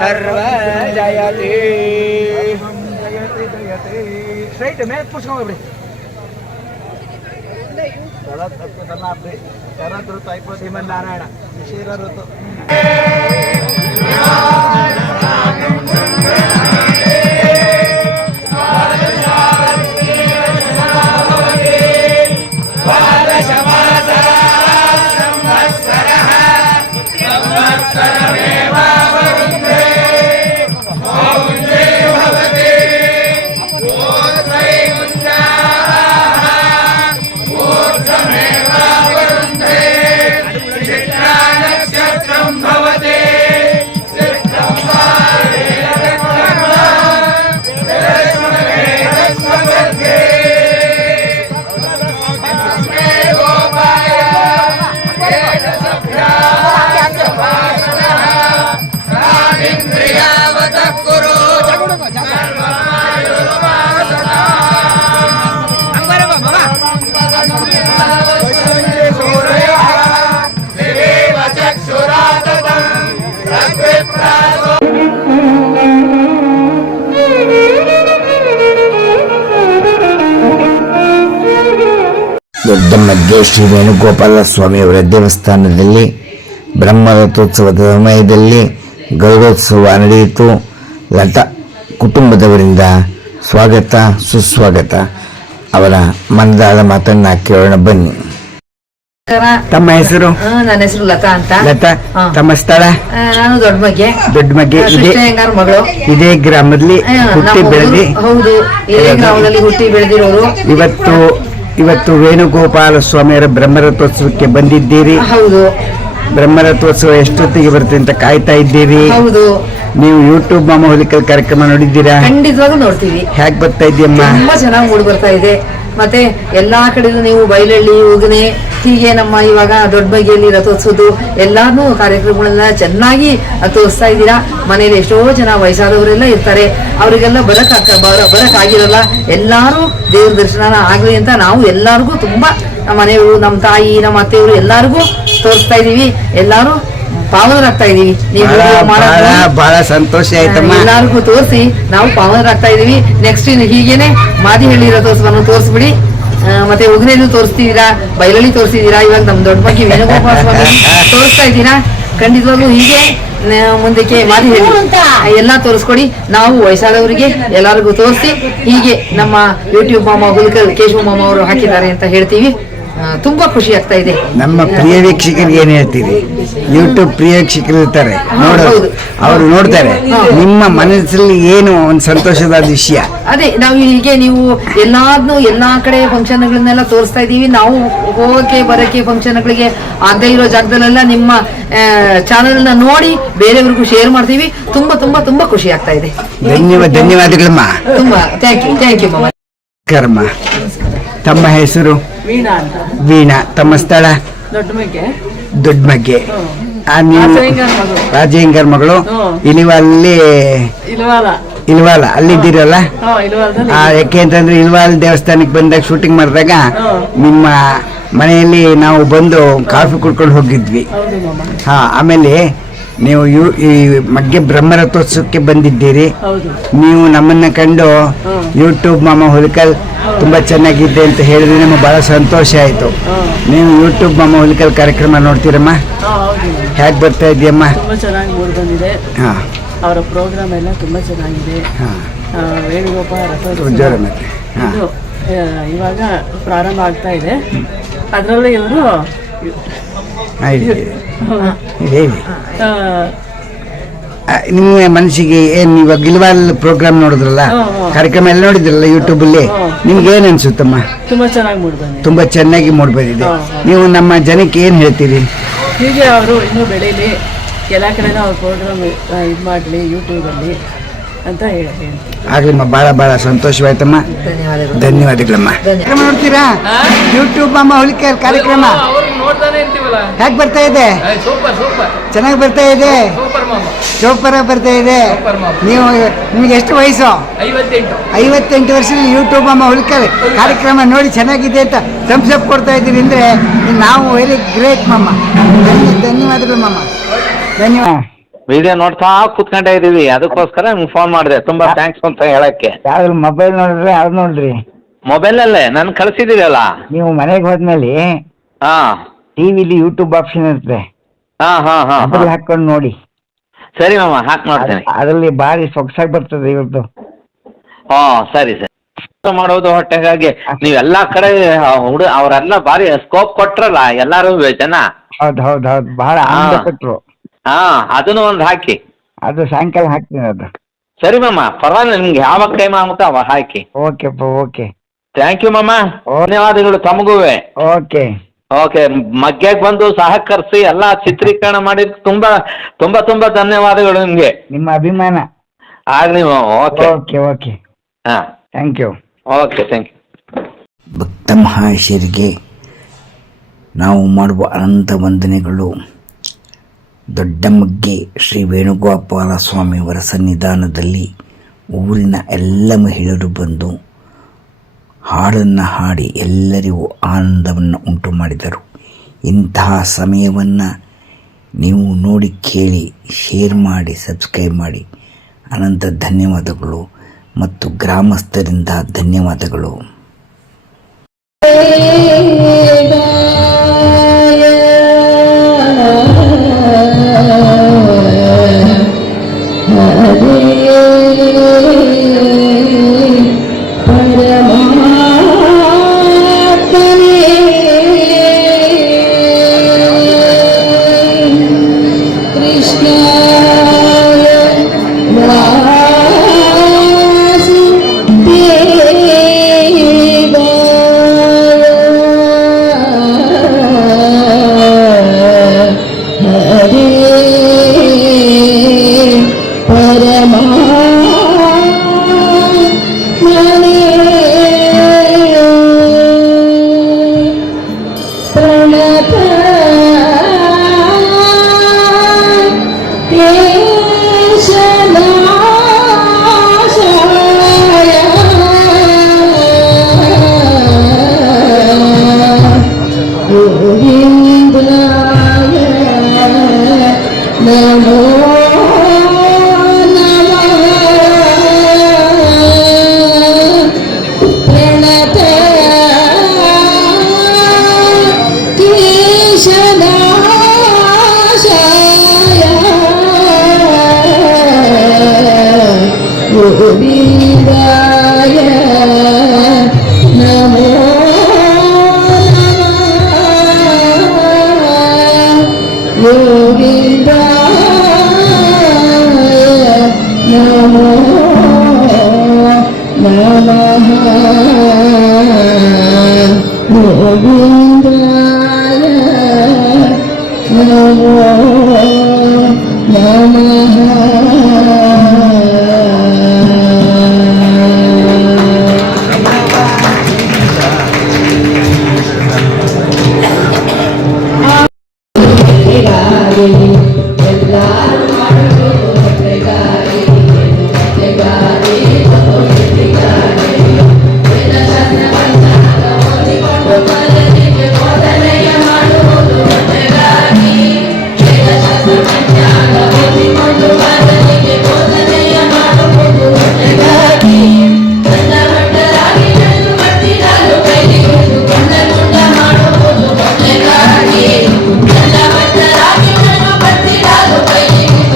ಸರ್ವಜಯತಿ ಸ್ಟ್ರೈಟ್ ಮೇಲೆ ಪುಷ್ಕೊಂಡ್ಬಿಡಿ ಶ್ರೀಮನ್ನಾರಾಯಣ ಋತು ದೊಡ್ಡಮ್ಮಗೆ ಶ್ರೀ ವೇಣುಗೋಪಾಲ ಸ್ವಾಮಿಯವರ ದೇವಸ್ಥಾನದಲ್ಲಿ ಬ್ರಹ್ಮರಥೋತ್ಸವದ ಸಮಯದಲ್ಲಿ ಗರುಡೋತ್ಸವ ನಡೆಯಿತು. ಲತಾ ಕುಟುಂಬದವರಿಂದ ಸ್ವಾಗತ ಸುಸ್ವಾಗತ. ಅವರ ಮನದಾಳ ಮಾತನ್ನ ಕೇಳೋಣ ಬನ್ನಿ. ತಮ್ಮ ಹೆಸರು? ನನ್ನ ಹೆಸರು ಲತಾ ಅಂತ. ಲತಾ, ತಮ್ಮ ಸ್ಥಳ? ನಾನು ದೊಡ್ಡಮಗೆ ಮಗಳು. ಇದೇ ಗ್ರಾಮದಲ್ಲಿ ಹುಟ್ಟಿ ಬೆಳೆದಿ? ಹೌದು, ಇದೇ ಗ್ರಾಮದಲ್ಲಿ ಹುಟ್ಟಿ ಬೆಳೆದಿರೋರು. ಇವತ್ತು ವೇಣುಗೋಪಾಲ ಸ್ವಾಮಿಯವರ ಬ್ರಹ್ಮರಥೋತ್ಸವಕ್ಕೆ ಬಂದಿದ್ದೀರಿ. ಹೌದು. ಬ್ರಹ್ಮರಥೋತ್ಸವ ಎಷ್ಟೊತ್ತಿಗೆ ಬರುತ್ತೆ ಅಂತ ಕಾಯ್ತಾ ಇದ್ದೀರಿ? ಹೌದು. ನೀವು ಯೂಟ್ಯೂಬ್ ಮಾಮ ಹುಲಿಕಲ್ ಕಾರ್ಯಕ್ರಮ ನೋಡಿದ್ದೀರಾ? ಖಂಡಿತವಾಗೂ ನೋಡ್ತೀವಿ. ಹೇಗ್ ಬರ್ತಾ ಇದೆಯಮ್ಮ? ತುಂಬಾ ಚೆನ್ನಾಗಿ ಮೂಡಿ ಬರ್ತಾ ಇದೆ. ಮತ್ತೆ ಎಲ್ಲಾ ಕಡೆಗೂ ನೀವು ಬಯಲಹಳ್ಳಿ ಉಗನೆ ಹೀಗೆ ನಮ್ಮ ಇವಾಗ ದೊಡ್ಡ ಬಗೆಯಲ್ಲಿ ರಥೋತ್ಸವದ್ದು ಎಲ್ಲಾನು ಕಾರ್ಯಕ್ರಮಗಳನ್ನ ಚೆನ್ನಾಗಿ ತೋರಿಸ್ತಾ ಇದ್ದೀರಾ. ಮನೇಲಿ ಎಷ್ಟೋ ಜನ ವಯಸ್ಸಾದವರೆಲ್ಲ ಇರ್ತಾರೆ, ಅವರಿಗೆಲ್ಲ ಬರಕ್ ಆಗಿರಲ್ಲ. ಎಲ್ಲಾರು ದೇವ್ರ ದರ್ಶನ ಆಗ್ಲಿ ಅಂತ ನಾವು ಎಲ್ಲಾರ್ಗು ತುಂಬಾ ನಮ್ಮ ಮನೆಯವರು, ನಮ್ಮ ತಾಯಿ, ನಮ್ಮ ಅತ್ತೆಯವರು ಎಲ್ಲಾರ್ಗು ತೋರಿಸ್ತಾ ಇದೀವಿ. ಎಲ್ಲಾರು ಪಾವನರಾಗ್ತಾ ಇದೀವಿ. ಬಹಳ ಸಂತೋಷ ಆಯ್ತಮ್ಮ. ಎಲ್ಲಾರ್ಗು ತೋರಿಸಿ ನಾವು ಪಾವನರಾಗ್ತಾ ಇದೀವಿ. ನೆಕ್ಸ್ಟ್ ಹೀಗೇನೆ ಮಾದಿಹಳ್ಳಿ ರಥೋತ್ಸವವನ್ನು ತೋರಿಸ್ಬಿಡಿ. ಮತ್ತೆ ಉಗ್ನೇನು ತೋರಿಸ್ತಿದ್ದೀರಾ, ಬಯಲಳ್ಳಿ ತೋರಿಸ್ತಿದ್ದೀರಾ, ಇವಾಗ ನಮ್ ದೊಡ್ಡ ಬಗ್ಗೆ ವೇಣುಗೋಪಾಲ ಸ್ವಾಮಿ ತೋರಿಸ್ತಾ ಇದ್ದೀರಾ. ಖಂಡಿತವಾಗ್ಲೂ ಹೀಗೆ ಮುಂದಕ್ಕೆ ಮಾದಿಹಳ್ಳಿ ಎಲ್ಲಾ ತೋರಿಸ್ಕೊಡಿ. ನಾವು ವಯಸ್ಸಾದವರಿಗೆ ಎಲ್ಲರಿಗೂ ತೋರಿಸಿ ಹೀಗೆ ನಮ್ಮ ಯೂಟ್ಯೂಬ್ ಮಾಮ ಹುಲಿಕಲ್ ಕೇಶವ ಮಾಮ ಅವರು ಹಾಕಿದ್ದಾರೆ ಅಂತ ಹೇಳ್ತೀವಿ. ತುಂಬಾ ಖುಷಿ ಆಗ್ತಾ ಇದೆ. ನಮ್ಮ ಪ್ರಿಯ ವೀಕ್ಷಕರಿಗೆ ಏನ್ ಹೇಳ್ತೀರಿ? ಯೂಟ್ಯೂಬ್ ಪ್ರಿಯ ವೀಕ್ಷಕರು ಇರ್ತಾರೆ, ನೋಡೋದು, ಅವರು ನೋಡ್ತಾರೆ. ನಿಮ್ಮ ಮನಸ್ಸಲ್ಲಿ ಏನು ಒಂದು ಸಂತೋಷದ ವಿಷಯ? ಅದೇ ನಾವು ಹೀಗೆ ನೀವು ಎಲ್ಲಾ ಕಡೆ ಫಂಕ್ಷನ್ಗಳನ್ನೆಲ್ಲ ತೋರಿಸ್ತಾ ಇದೀವಿ. ನಾವು ಹೋಗಕ್ಕೆ ಬರಕ್ಕೆ ಫಂಕ್ಷನ್ಗಳಿಗೆ ಆಗದೆ ಇರೋ ಜಾಗದಲ್ಲೆಲ್ಲ ನಿಮ್ಮ ಚಾನೆಲ್ ನ ನೋಡಿ ಬೇರೆಯವ್ರಿಗೂ ಶೇರ್ ಮಾಡ್ತೀವಿ. ತುಂಬಾ ತುಂಬಾ ತುಂಬಾ ಖುಷಿ ಆಗ್ತಾ ಇದೆ. ಧನ್ಯವಾದಗಳಮ್ಮ. ತುಂಬಾ ಥ್ಯಾಂಕ್ ಯು ಮಾಮ. ಕರ್ಮ. ತಮ್ಮ ಹೆಸರು? ವೀಣಾ ಅಂತ. ವೀಣಾ. ತಮ್ಮ ಸ್ಥಳ? ದೊಡ್ಡಮಗೆ. ರಾಜೇಂಗರ್ ಮಗಳು. ಇಲ್ವಾಲ ಅಲ್ಲಿದ್ದೀರಲ್ಲ? ಯಾಕೆ ಅಂತಂದ್ರೆ ಇಲ್ವಾಲ್ ದೇವಸ್ಥಾನಕ್ಕೆ ಬಂದಾಗ ಶೂಟಿಂಗ್ ಮಾಡಿದಾಗ ನಿಮ್ಮ ಮನೆಯಲ್ಲಿ ನಾವು ಬಂದು ಕಾಫಿ ಕುಡ್ಕೊಂಡು ಹೋಗಿದ್ವಿ. ಆಮೇಲೆ ನೀವು ಈ ಮಗ್ಗೆ ಬ್ರಹ್ಮರಥೋತ್ಸವಕ್ಕೆ ಬಂದಿದ್ದೀರಿ. ನೀವು ನಮ್ಮನ್ನ ಕಂಡು ಯೂಟ್ಯೂಬ್ ಮಾಮ ಹುಲಿಕಲ್ ತುಂಬಾ ಚೆನ್ನಾಗಿದೆ ಅಂತ ಹೇಳಿದ್ರೆ ನಮಗೆ ಬಹಳ ಸಂತೋಷ ಆಯ್ತು. ನೀವು ಯೂಟ್ಯೂಬ್ ಮಾಮ ಹುಲಿಕಲ್ ಕಾರ್ಯಕ್ರಮ ನೋಡ್ತೀರಮ್ಮ? ಹೇಗೆ ಬರ್ತಾ ಇದೆಯಮ್ಮ? ತುಂಬಾ ಚೆನ್ನಾಗಿ ಮೂಡಿ ಬಂದಿದೆ. ಅವರ ಪ್ರೋಗ್ರಾಮ್ ಎಲ್ಲ ತುಂಬಾ ಚೆನ್ನಾಗಿದೆ. ವೇಣುಗೋಪಾಲ ರಥೋತ್ಸವ ಇವಾಗ ಪ್ರಾರಂಭ ಆಗ್ತಾ ಇದೆ. ಅದರಲ್ಲಿ ಇವರು ನಿಮ್ಮ ಮನಸ್ಸಿಗೆ ಏನ್ ಇವಾಗ ಇಲ್ವಾಲ್ ಪ್ರೋಗ್ರಾಮ್ ನೋಡಿದ್ರಲ್ಲ, ಕಾರ್ಯಕ್ರಮ ಎಲ್ಲ ನೋಡಿದ್ರಲ್ಲ ಯೂಟ್ಯೂಬ್ ಅಲ್ಲಿ, ನಿಮ್ಗೆ ಏನ್ ಅನ್ಸುತ್ತಮ್ಮ? ತುಂಬಾ ಚೆನ್ನಾಗಿ ಮೂಡಿ ಬಂದಿದೆ. ತುಂಬಾ ಚೆನ್ನಾಗಿ ಮೂಡಿ ಬಂದಿದೆ. ನೀವು ನಮ್ಮ ಜನಕ್ಕೆ ಏನ್ ಹೇಳ್ತೀರಿ? ಹೀಗೆ ಅವರು ಇನ್ನೂ ಬೆಳೀಲಿ, ಎಲ್ಲ ಕಡೆನೂ ಅವ್ರ ಪ್ರೋಗ್ರಾಮ್ ಇದು ಮಾಡಲಿ ಯೂಟ್ಯೂಬಲ್ಲಿ ಅಂತ ಹೇಳ್ತೀನಿ. ಆಗ್ಲಿಮ್ಮ, ಬಹಳ ಸಂತೋಷವಾಯ್ತಮ್ಮ. ಧನ್ಯವಾದಗಳಮ್ಮ. ನೋಡ್ತೀರಾ ಯೂಟ್ಯೂಬ್ ಮಾಮ ಹುಲಿಕಲ್ ಕಾರ್ಯಕ್ರಮ? ಹೇಗೆ ಬರ್ತಾ ಇದೆ? ಚೆನ್ನಾಗಿ ಬರ್ತಾ ಇದೆ. ಸೂಪರ್ ಬರ್ತಾ ಇದೆ. ನಿಮ್ಗೆ ಎಷ್ಟು ವಯಸ್ಸು? 58 ವರ್ಷದಲ್ಲಿ ಯೂಟ್ಯೂಬ್ ಮಾಮ ಹುಲಿಕಲ್ ಕಾರ್ಯಕ್ರಮ ನೋಡಿ ಚೆನ್ನಾಗಿದೆ ಅಂತ ಥಮ್ಸ್ ಅಪ್ ಕೊಡ್ತಾ ಇದ್ದೀರಿ ಅಂದ್ರೆ ನಾವು ವೆರಿ ಗ್ರೇಟ್ ಮಾಮ. ಧನ್ಯವಾದಗಳು ಮಾಮ. ಧನ್ಯವಾದ. ವಿಡಿಯೋ ನೋಡ್ತಾ ಕೂತ್ಕೊಂಡೇ ಇದೀವಿ, ಅದಕ್ಕೋಸ್ಕರ ನಿಮ್ಗೆ ಫೋನ್ ಮಾಡಿದೆ. ತುಂಬಾ ಥ್ಯಾಂಕ್ಸ್ ಅಂತ ಹೇಳಕ್ಕೆ. ಯಾವ್ದು ಮೊಬೈಲ್ ನೋಡಿದ್ರೆ ಯಾವ್ದು ನೋಡ್ರಿ? ಮೊಬೈಲಲ್ಲೇ ನಾನು ಕಳಿಸಿದ್ದೀರಲ್ಲ. ನೀವು ಮನೆಗೆ ಹೋದ್ಮೇಲೆ ಹಾ ಟಿವಿಲಿ ಯೂಟ್ಯೂಬ್ ಆಪ್ಷನ್ ಇರುತ್ತೆ, ಹಾ ಹಾ ಹಾ ಅದ್ರಲ್ಲಿ ಹಾಕೊಂಡು ನೋಡಿ. ಸರಿ ಮಾಮ, ಹಾಕಿ ನೋಡ್ತೇನೆ. ಅದರಲ್ಲಿ ಬಾರಿ ಸೊಗಸಾಗಿ ಬರ್ತದೆ ಇವತ್ತು. ಹಾ ಸರಿ ಸರಿ. ಮಾಡೋದು ಹೊಟ್ಟೆಗಾಗಿ ನೀವೆಲ್ಲಾ ಕಡೆ ಅವರೆಲ್ಲ ಬಾರಿ ಸ್ಕೋಪ್ ಕೊಟ್ರಲ್ಲ ಎಲ್ಲಾರು ಜನ. ಹೌದು ಹೌದು ಹೌದು, ಬಹಳ ಆನಂದ ಪಟ್ರು. ಹಾ ಅದನ್ನು ಒಂದು ಹಾಕಿ. ಅದು ಸಾಯಂಕಾಲ ಹಾಕ್ತೀನಿ ಅದು. ಸರಿ ಮಾಮ, ಪರವಾಗಿಲ್ಲ, ನಿಮ್ಗೆ ಯಾವಾಗ ಟೈಮ್ ಆಗುತ್ತೋ ಅವಾಗ ಹಾಕಿ. ಓಕೆಪ್ಪ, ಓಕೆ. ಥ್ಯಾಂಕ್ ಯು ಮಾಮ, ಧನ್ಯವಾದಗಳು ತಮಗುವೆ. ಓಕೆ ಓಕೆ, ಮಗ್ಗೆಗೆ ಬಂದು ಸಹಕರಿಸಿ ಎಲ್ಲ ಚಿತ್ರೀಕರಣ ಮಾಡಿ ತುಂಬಾ ತುಂಬಾ ತುಂಬಾ ಧನ್ಯವಾದಗಳು ನಿಮ್ಗೆ. ನಿಮ್ಮ ಅಭಿಮಾನ ಆಗ್ಲಿ ಮಾಮ. ಓಕೆ ಓಕೆ ಓಕೆ, ಹಾ thank you. Okay, thank you. ಭಕ್ತ ಮಹಾಶಯರಿಗೆ ನಾವು ಮಾಡುವ ಅನಂತ ವಂದನೆಗಳು. ದೊಡ್ಡಮಗ್ಗೆ ಶ್ರೀ ವೇಣುಗೋಪಾಲ ಸ್ವಾಮಿಯವರ ಸನ್ನಿಧಾನದಲ್ಲಿ ಊರಿನ ಎಲ್ಲ ಮಹಿಳೆಯರು ಬಂದು ಹಾಡನ್ನು ಹಾಡಿ ಎಲ್ಲರಿಗೂ ಆನಂದವನ್ನು ಉಂಟು ಮಾಡಿದರು. ಇಂತಹ ಸಮಯವನ್ನು ನೀವು ನೋಡಿ, ಕೇಳಿ, ಶೇರ್ ಮಾಡಿ, ಸಬ್ಸ್ಕ್ರೈಬ್ ಮಾಡಿ. ಅನಂತ ಧನ್ಯವಾದಗಳು ಮತ್ತು ಗ್ರಾಮಸ್ಥರಿಂದ ಧನ್ಯವಾದಗಳು. Thank you.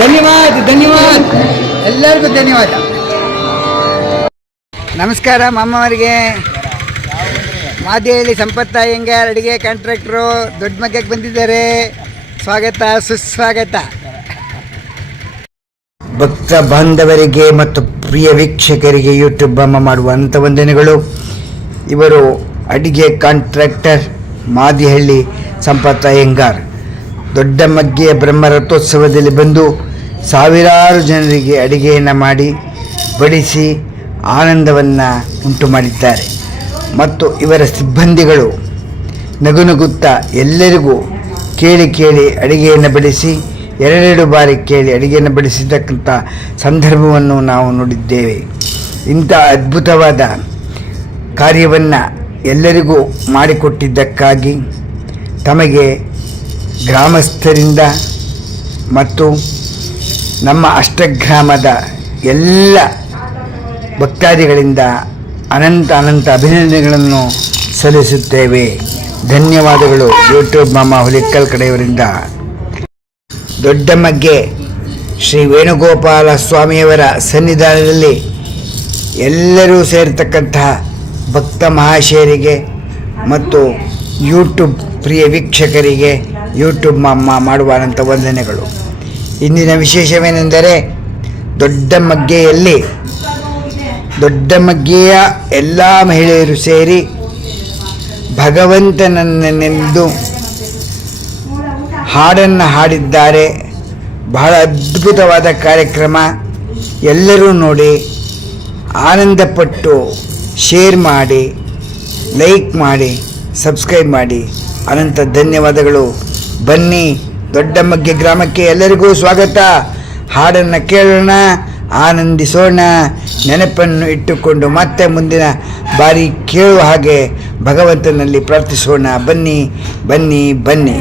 ಧನ್ಯವಾದ ಎಲ್ಲರಿಗೂ ಧನ್ಯವಾದ. ನಮಸ್ಕಾರ ಮಾಮವರಿಗೆ. ಮಾದೇಹಳ್ಳಿ ಸಂಪತ್ತ ಅಯ್ಯಂಗಾರ್ ಅಡುಗೆ ಕಾಂಟ್ರಾಕ್ಟ್ರು ದೊಡ್ಡ ಮಗ್ಗಕ್ಕೆ ಬಂದಿದ್ದಾರೆ. ಸ್ವಾಗತ ಸುಸ್ವಾಗತ. ಭಕ್ತ ಬಾಂಧವರಿಗೆ ಮತ್ತು ಪ್ರಿಯ ವೀಕ್ಷಕರಿಗೆ ಯೂಟ್ಯೂಬ್ ಅಮ್ಮ ಮಾಡುವಂಥ ವಂದನೆಗಳು. ಇವರು ಅಡಿಗೆ ಕಾಂಟ್ರಾಕ್ಟರ್ ಮಾದಿಹಳ್ಳಿ ಸಂಪತ್ತ ಅಯ್ಯಂಗಾರ್. ದೊಡ್ಡ ಮಗ್ಗೆಯ ಬ್ರಹ್ಮರಥೋತ್ಸವದಲ್ಲಿ ಬಂದು ಸಾವಿರಾರು ಜನರಿಗೆ ಅಡಿಗೆಯನ್ನು ಮಾಡಿ ಬಡಿಸಿ ಆನಂದವನ್ನು ಉಂಟು ಮಾಡಿದ್ದಾರೆ. ಮತ್ತು ಇವರ ಸಿಬ್ಬಂದಿಗಳು ನಗುನಗುತ್ತಾ ಎಲ್ಲರಿಗೂ ಕೇಳಿ ಅಡಿಗೆಯನ್ನು ಬಡಿಸಿ 2 ಬಾರಿ ಕೇಳಿ ಅಡಿಗೆಯನ್ನು ಬಡಿಸಿದ್ದಕ್ಕಂಥ ಸಂದರ್ಭವನ್ನು ನಾವು ನೋಡಿದ್ದೇವೆ. ಇಂಥ ಅದ್ಭುತವಾದ ಕಾರ್ಯವನ್ನು ಎಲ್ಲರಿಗೂ ಮಾಡಿಕೊಟ್ಟಿದ್ದಕ್ಕಾಗಿ ತಮಗೆ ಗ್ರಾಮಸ್ಥರಿಂದ ಮತ್ತು ನಮ್ಮ ಅಷ್ಟಗ್ರಾಮದ ಎಲ್ಲ ಭಕ್ತಾದಿಗಳಿಂದ ಅನಂತ ಅಭಿನಂದನೆಗಳನ್ನು ಸಲ್ಲಿಸುತ್ತೇವೆ. ಧನ್ಯವಾದಗಳು. ಯೂಟ್ಯೂಬ್ ಮಾಮ ಹುಲಿಕಲ್ ಕಡೆಯವರಿಂದ. ದೊಡ್ಡ ಮಗ್ಗೆ ಶ್ರೀ ವೇಣುಗೋಪಾಲ ಸ್ವಾಮಿಯವರ ಸನ್ನಿಧಾನದಲ್ಲಿ ಎಲ್ಲರೂ ಸೇರತಕ್ಕಂತಹ ಭಕ್ತ ಮಹಾಶಯರಿಗೆ ಮತ್ತು ಯೂಟ್ಯೂಬ್ ಪ್ರಿಯ ವೀಕ್ಷಕರಿಗೆ ಯೂಟ್ಯೂಬ್ ಮಾಮ ಮಾಡುವ ಅನಂತ ವಂದನೆಗಳು. ಇಂದಿನ ವಿಶೇಷವೇನೆಂದರೆ ದೊಡ್ಡ ಮಗ್ಗೆಯ ಎಲ್ಲ ಮಹಿಳೆಯರು ಸೇರಿ ಭಗವಂತನನ್ನೆಂದು ಹಾಡನ್ನು ಹಾಡಿದ್ದಾರೆ. ಬಹಳ ಅದ್ಭುತವಾದ ಕಾರ್ಯಕ್ರಮ. ಎಲ್ಲರೂ ನೋಡಿ ಆನಂದಪಟ್ಟು ಶೇರ್ ಮಾಡಿ, ಲೈಕ್ ಮಾಡಿ, ಸಬ್ಸ್ಕ್ರೈಬ್ ಮಾಡಿ. ಅನಂತ ಧನ್ಯವಾದಗಳು. ಬನ್ನಿ ದೊಡ್ಡ ಮಗ್ಗೆ ಗ್ರಾಮಕ್ಕೆ ಎಲ್ಲರಿಗೂ ಸ್ವಾಗತ. ಹಾಡನ್ನು ಕೇಳೋಣ, ಆನಂದಿಸೋಣ, ನೆನಪನ್ನು ಇಟ್ಟುಕೊಂಡು ಮತ್ತೆ ಮುಂದಿನ ಬಾರಿ ಕೇಳುವ ಹಾಗೆ ಭಗವಂತನಲ್ಲಿ ಪ್ರಾರ್ಥಿಸೋಣ. ಬನ್ನಿ ಬನ್ನಿ ಬನ್ನಿ.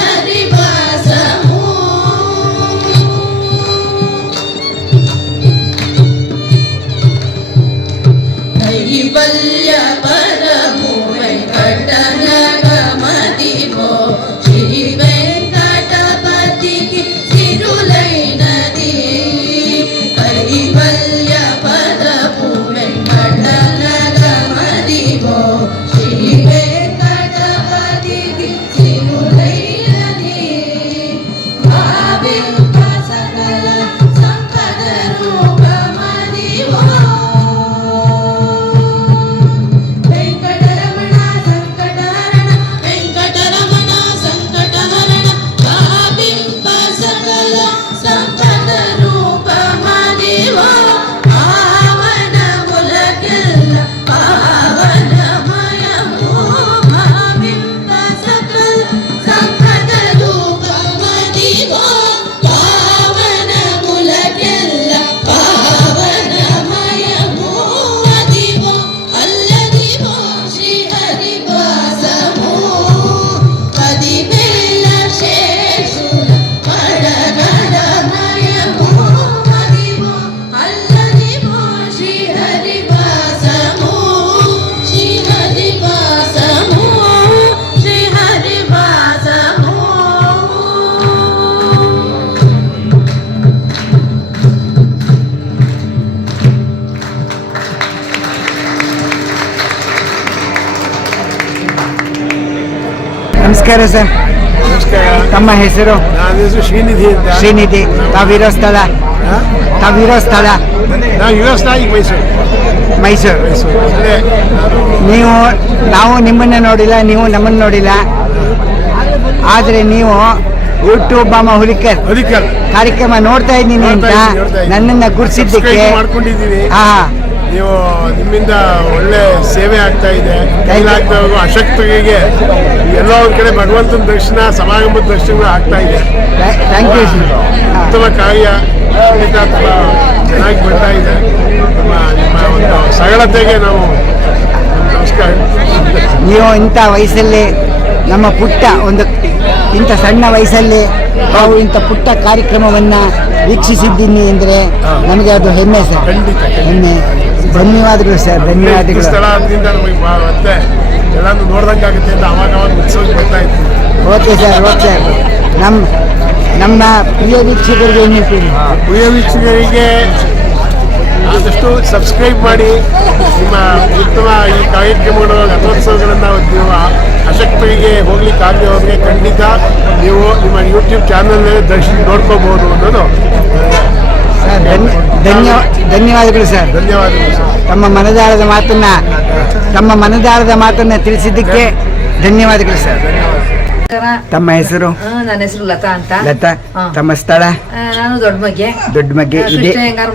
Hare Basa ನಮಸ್ಕಾರ ಸರ್. ನಮಸ್ಕಾರ. ತಮ್ಮ ಹೆಸರು? ನನ್ನ ಹೆಸರು ಶ್ರೀನಿಧಿ ಅಂತ. ಶ್ರೀನಿಧಿ. ತಾವಿರೋ ಸ್ಥಳ? ನಾವು ಇರೋ ಸ್ಥಳ ಈಗ ಮೈಸೂರು. ಅಲ್ಲೇ ನಾವು ನಿಮ್ಮನ್ನ ನೋಡಿಲ್ಲ, ನೀವು ನಮ್ಮನ್ನು ನೋಡಿಲ್ಲ. ಆದರೆ ನೀವು ಯೂಟ್ಯೂಬ್ ಮಾಮ ಹುಲಿಕಲ್ ಕಾರ್ಯಕ್ರಮ ನೋಡ್ತಾ ಇದ್ದೀನಿ ಅಂತ ನನ್ನನ್ನ ಗುರುತಿಸಿದ್ದಕ್ಕೆ ಮಾಡ್ಕೊಂಡಿದ್ದೀನಿ. ಹಾ, ನೀವು ನಿಮ್ಮಿಂದ ಒಳ್ಳೆ ಸೇವೆ ಆಗ್ತಾ ಇದೆ. ಕೈಲಾಗ್ತಾ ಅಶಕ್ತರಿಗೆ ಎಲ್ಲೋ ಒಂದ್ ಕಡೆ ಭಗವಂತನ ದರ್ಶನ, ಸಮಾಗಮದ ದರ್ಶನಗಳು ಆಗ್ತಾ ಇದೆ. Thank you. ಉತ್ತಮ ಕಾರ್ಯ ತುಂಬ ಚೆನ್ನಾಗಿ ಬರ್ತಾ ಇದೆ. ನಿಮ್ಮ ಒಂದು ಸರಳತೆಗೆ ನಾವು ನಮಸ್ಕಾರ. ನೀವು ಇಂಥ ವಯಸ್ಸಲ್ಲಿ ನಮ್ಮ ಪುಟ್ಟ ಇಂಥ ಸಣ್ಣ ವಯಸ್ಸಲ್ಲಿ ನಾವು ಇಂಥ ಪುಟ್ಟ ಕಾರ್ಯಕ್ರಮವನ್ನು ವೀಕ್ಷಿಸಿದ್ದೀನಿ ಅಂದರೆ ನಮಗೆ ಅದು ಹೆಮ್ಮೆ ಸರ್, ಹೆಮ್ಮೆ. ಧನ್ಯವಾದಗಳು ಸರ್, ಧನ್ಯವಾದಗಳು. ಸ್ಥಳ ಅದರಿಂದ ನಮಗೆ ಮತ್ತೆ ಎಲ್ಲಾನು ನೋಡ್ದಂಗೆ ಆಗುತ್ತೆ ಅಂತ ಅವಾಗ ಉತ್ಸವಕ್ಕೆ ಬರ್ತಾ ಇತ್ತು. Okay sir, okay. ನಮ್ಮ ಪ್ರಿಯ ವೀಕ್ಷಕರಿಗೆ ಏನು ಹೇಳ್ತೀವಿ? ಪ್ರಿಯ ವೀಕ್ಷಕರಿಗೆ ಆದಷ್ಟು ಸಬ್ಸ್ಕ್ರೈಬ್ ಮಾಡಿ. ನಿಮ್ಮ ಉತ್ತಮ ಈ ಕಾರ್ಯಕ್ರಮಗಳು, ರಥೋತ್ಸವಗಳನ್ನು ನೀವು ಅಶಕ್ತರಿಗೆ ಹೋಗ್ಲಿಕ್ಕೆ ಆಗದೆ ಹೋದರೆ ಖಂಡಿತ ನೀವು ನಿಮ್ಮ ಯೂಟ್ಯೂಬ್ ಚಾನಲ್ನಲ್ಲಿ ನೋಡ್ಕೋಬಹುದು ಅನ್ನೋದು. ಧನ್ಯವಾದಗಳು ಸರ್. ಧನ್ಯವಾದಗಳು ಸರ್. ತಮ್ಮ ಮನದಾಳದ ಮಾತನ್ನ ತಿಳಿಸಿದ್ದಕ್ಕೆ ಧನ್ಯವಾದಗಳು ಸರ್. ತಮ್ಮ ಹೆಸರು? ನನ್ನ ಹೆಸರು ಲತಾ ಅಂತ. ಲತಾ. ತಮ್ಮ ಸ್ಥಳ? ನಾನು ದೊಡ್ಡಮಗ್ಗೆ.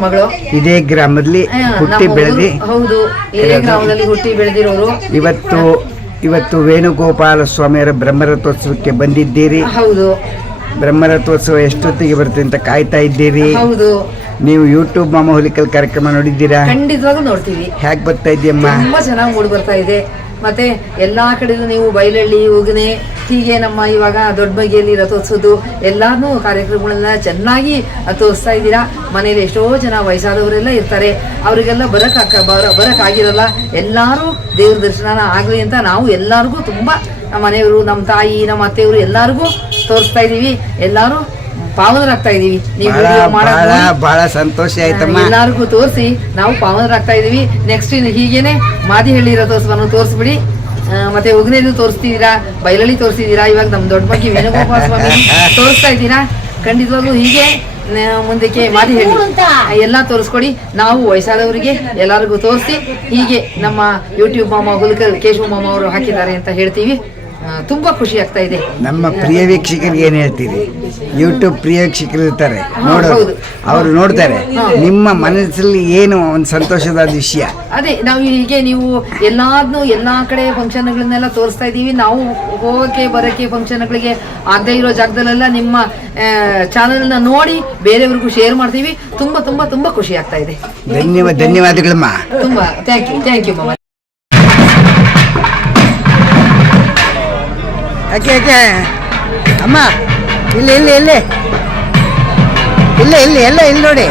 ಮಗಳು. ಇದೇ ಗ್ರಾಮದಲ್ಲಿ ಹುಟ್ಟಿ ಬೆಳೆದಿ? ಹೌದು, ಇದೇ ಗ್ರಾಮದಲ್ಲಿ ಹುಟ್ಟಿ ಬೆಳೆದಿರೋರು. ಇವತ್ತು ವೇಣುಗೋಪಾಲ ಸ್ವಾಮಿಯವರ ಬ್ರಹ್ಮರಥೋತ್ಸವಕ್ಕೆ ಬಂದಿದ್ದೀರಿ. ಹೌದು. ಬ್ರಹ್ಮರಥೋತ್ಸವ ಎಷ್ಟೊತ್ತಿಗೆ ಬರುತ್ತೆ ಅಂತ ಕಾಯ್ತಾ ಇದ್ದೀರಿ. ಹೌದು. ನೀವು ಯೂಟ್ಯೂಬ್ ಮಾಮ ಹುಲಿಕಲ್ ಕಾರ್ಯಕ್ರಮ ನೋಡಿದ್ದೀರಾ? ಖಂಡಿತವಾಗೂ ನೋಡ್ತೀವಿ. ಹೇಗೆ ಬರ್ತಾ ಇದೆಯಮ್ಮ? ತುಂಬಾ ಚೆನ್ನಾಗಿ ಮೂಡಿ ಬರ್ತಾ ಇದೆ. ಮತ್ತೆ ಎಲ್ಲಾ ಕಡೆಗೂ ನೀವು ಬೈಲಹಳ್ಳಿ, ಉಗನೆ, ಹೀಗೆ ನಮ್ಮ ಇವಾಗ ದೊಡ್ಡಮಗಿಯಲ್ಲಿ ರಥೋತ್ಸವದ್ದು ಎಲ್ಲಾನು ಕಾರ್ಯಕ್ರಮಗಳನ್ನ ಚೆನ್ನಾಗಿ ತೋರಿಸ್ತಾ ಇದ್ದೀರಾ. ಮನೇಲಿ ಎಷ್ಟೋ ಜನ ವಯಸ್ಸಾದವರೆಲ್ಲ ಇರ್ತಾರೆ, ಅವರಿಗೆಲ್ಲ ಬರಕ್ಕಾಗಿರಲ್ಲ. ಎಲ್ಲರೂ ದೇವ್ರ ದರ್ಶನ ಆಗ್ಲಿ ಅಂತ ನಾವು ಎಲ್ಲರಿಗೂ ತುಂಬಾ ನಮ್ಮ ಮನೆಯವರು, ನಮ್ಮ ತಾಯಿ, ನಮ್ಮ ಅತ್ತೆಯವರು ಎಲ್ಲರಿಗೂ ತೋರಿಸ್ತಾ ಇದೀವಿ. ಎಲ್ಲರೂ ಪಾವನರಾಗ್ತಾ ಇದೀವಿ. ನೀವು ಬಹಳ ಸಂತೋಷ ಆಯ್ತಮ್ಮ. ಎಲ್ಲರಿಗೂ ತೋರಿಸಿ ನಾವು ಪಾವನರಾಗ್ತಾ ಇದೀವಿ. ನೆಕ್ಸ್ಟ್ ಹೀಗೇನೆ ಮಾದಿಹಳ್ಳಿ ರಥೋತ್ಸವವನ್ನು ತೋರಿಸ್ಬಿಡಿ. ಮತ್ತೆ ಉಗ್ನೇದು ತೋರಿಸ್ತಿದ್ದೀರಾ, ಬೈಲಹಳ್ಳಿ ತೋರಿಸ್ತಿದ್ದೀರಾ, ಇವಾಗ ನಮ್ಮ ದೊಡ್ಡಮಕ್ಕಿ ವೇಣುಗೋಪಾಲ ಸ್ವಾಮಿ ತೋರಿಸ್ತಾ ಇದ್ದೀರಾ. ಖಂಡಿತವಾಗ್ಲೂ ಹೀಗೆ ಮುಂದಕ್ಕೆ ಮಾದಿಹಳ್ಳಿ ಎಲ್ಲ ತೋರಿಸ್ಕೊಡಿ. ನಾವು ವಯಸ್ಸಾದವರಿಗೆ ಎಲ್ಲರಿಗೂ ತೋರಿಸಿ ಹೀಗೆ ನಮ್ಮ ಯೂಟ್ಯೂಬ್ ಮಾಮ ಹುಲಿಕಲ್ ಕೇಶವ ಮಾಮ ಅವರು ಹಾಕಿದ್ದಾರೆ ಅಂತ ಹೇಳ್ತೀವಿ. ತುಂಬಾ ಖುಷಿ ಆಗ್ತಾ ಇದೆ. ನಮ್ಮ ಪ್ರಿಯ ವೀಕ್ಷಕರಿಗೆ ಏನ್ ಹೇಳ್ತೀರಿ? ಯೂಟ್ಯೂಬ್ ಪ್ರಿಯ ವೀಕ್ಷಕರು ಇರ್ತಾರೆ, ನೋಡೋದು, ಅವರು ನೋಡ್ತಾರೆ. ನಿಮ್ಮ ಮನಸ್ಸಲ್ಲಿ ಏನು ಒಂದು ಸಂತೋಷದ ವಿಷಯ? ಅದೇ ನಾವು ಹೀಗೆ ನೀವು ಎಲ್ಲಾ ಕಡೆ ಫಂಕ್ಷನ್ಗಳನ್ನೆಲ್ಲ ತೋರಿಸ್ತಾ ಇದೀವಿ. ನಾವು ಹೋಗಕ್ಕೆ ಬರಕ್ಕೆ ಫಂಕ್ಷನ್ಗಳಿಗೆ ಆಗದೆ ಇರೋ ಜಾಗದಲ್ಲೆಲ್ಲ ನಿಮ್ಮ ಚಾನಲ್ನ ನೋಡಿ ಬೇರೆಯವ್ರಿಗೂ ಶೇರ್ ಮಾಡ್ತೀವಿ. ತುಂಬಾ ತುಂಬಾ ತುಂಬಾ ಖುಷಿ ಆಗ್ತಾ ಇದೆ. ಧನ್ಯವಾದಗಳಮ್ಮ. ತುಂಬಾ ಥ್ಯಾಂಕ್ ಯು ಮಾಮ. ಯಾಕೆ ಅಮ್ಮ, ಇಲ್ಲಿ ನೋಡಿ.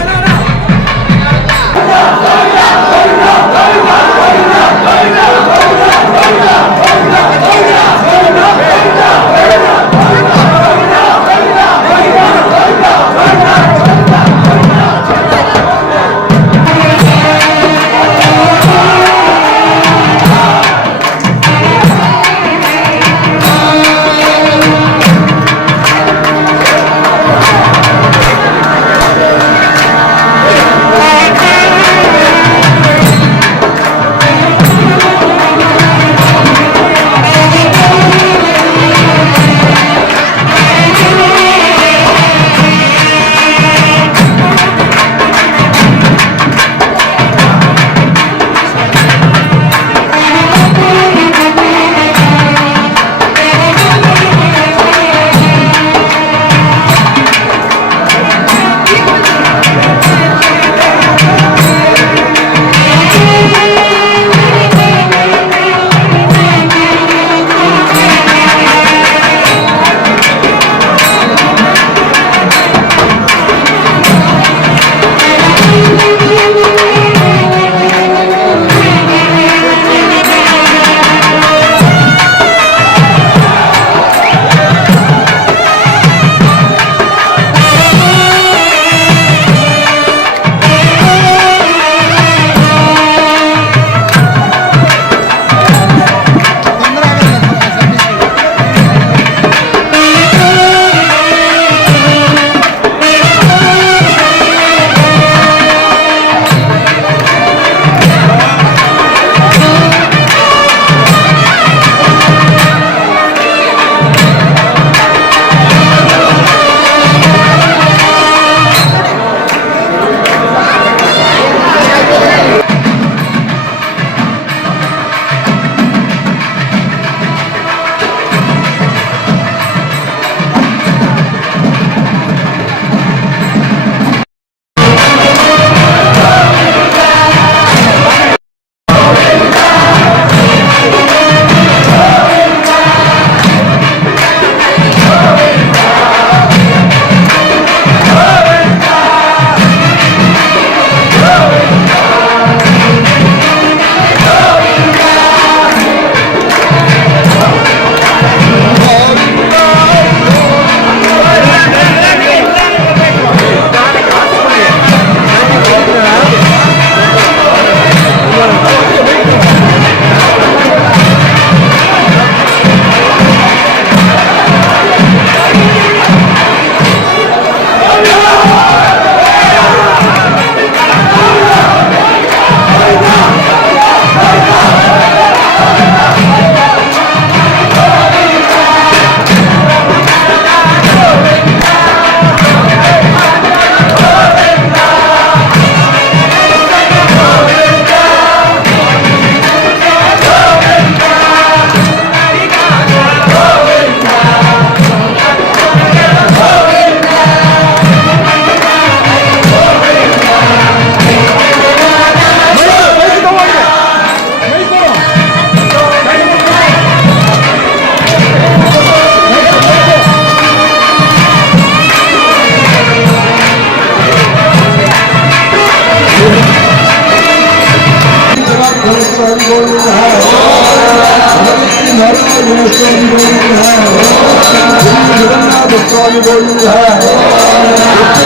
ಸ್ವಾಮಿ ಗೋವಿಂದ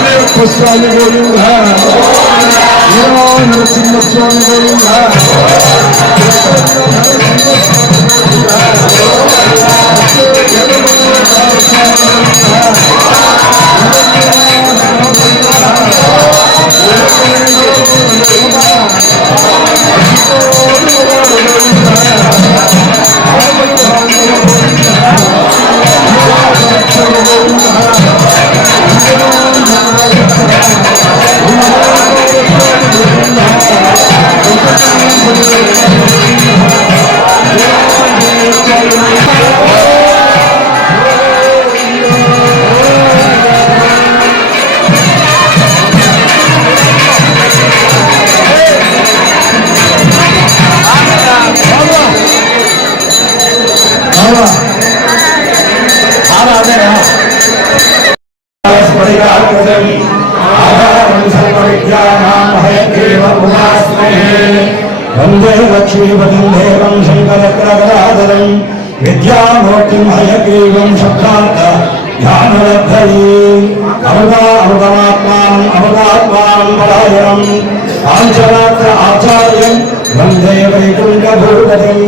ಲಕ್ಷ್ಮೀಪ್ಪ ಸ್ವಾಮಿ ಗೋವಿಂದ ನರಸಿಂಹ ಸ್ವಾಮಿ ಗೋವಿಂದ वंदे लक्ष्मीपतिं देवं शङ्करग्रगदाधरं विद्यामूर्तिं हयग्रीवं शब्दार्थ ध्यानलब्धये अवगात्मानं परायणं पाञ्चरात्र आचार्यं वन्दे वैकुण्ठभूपतिं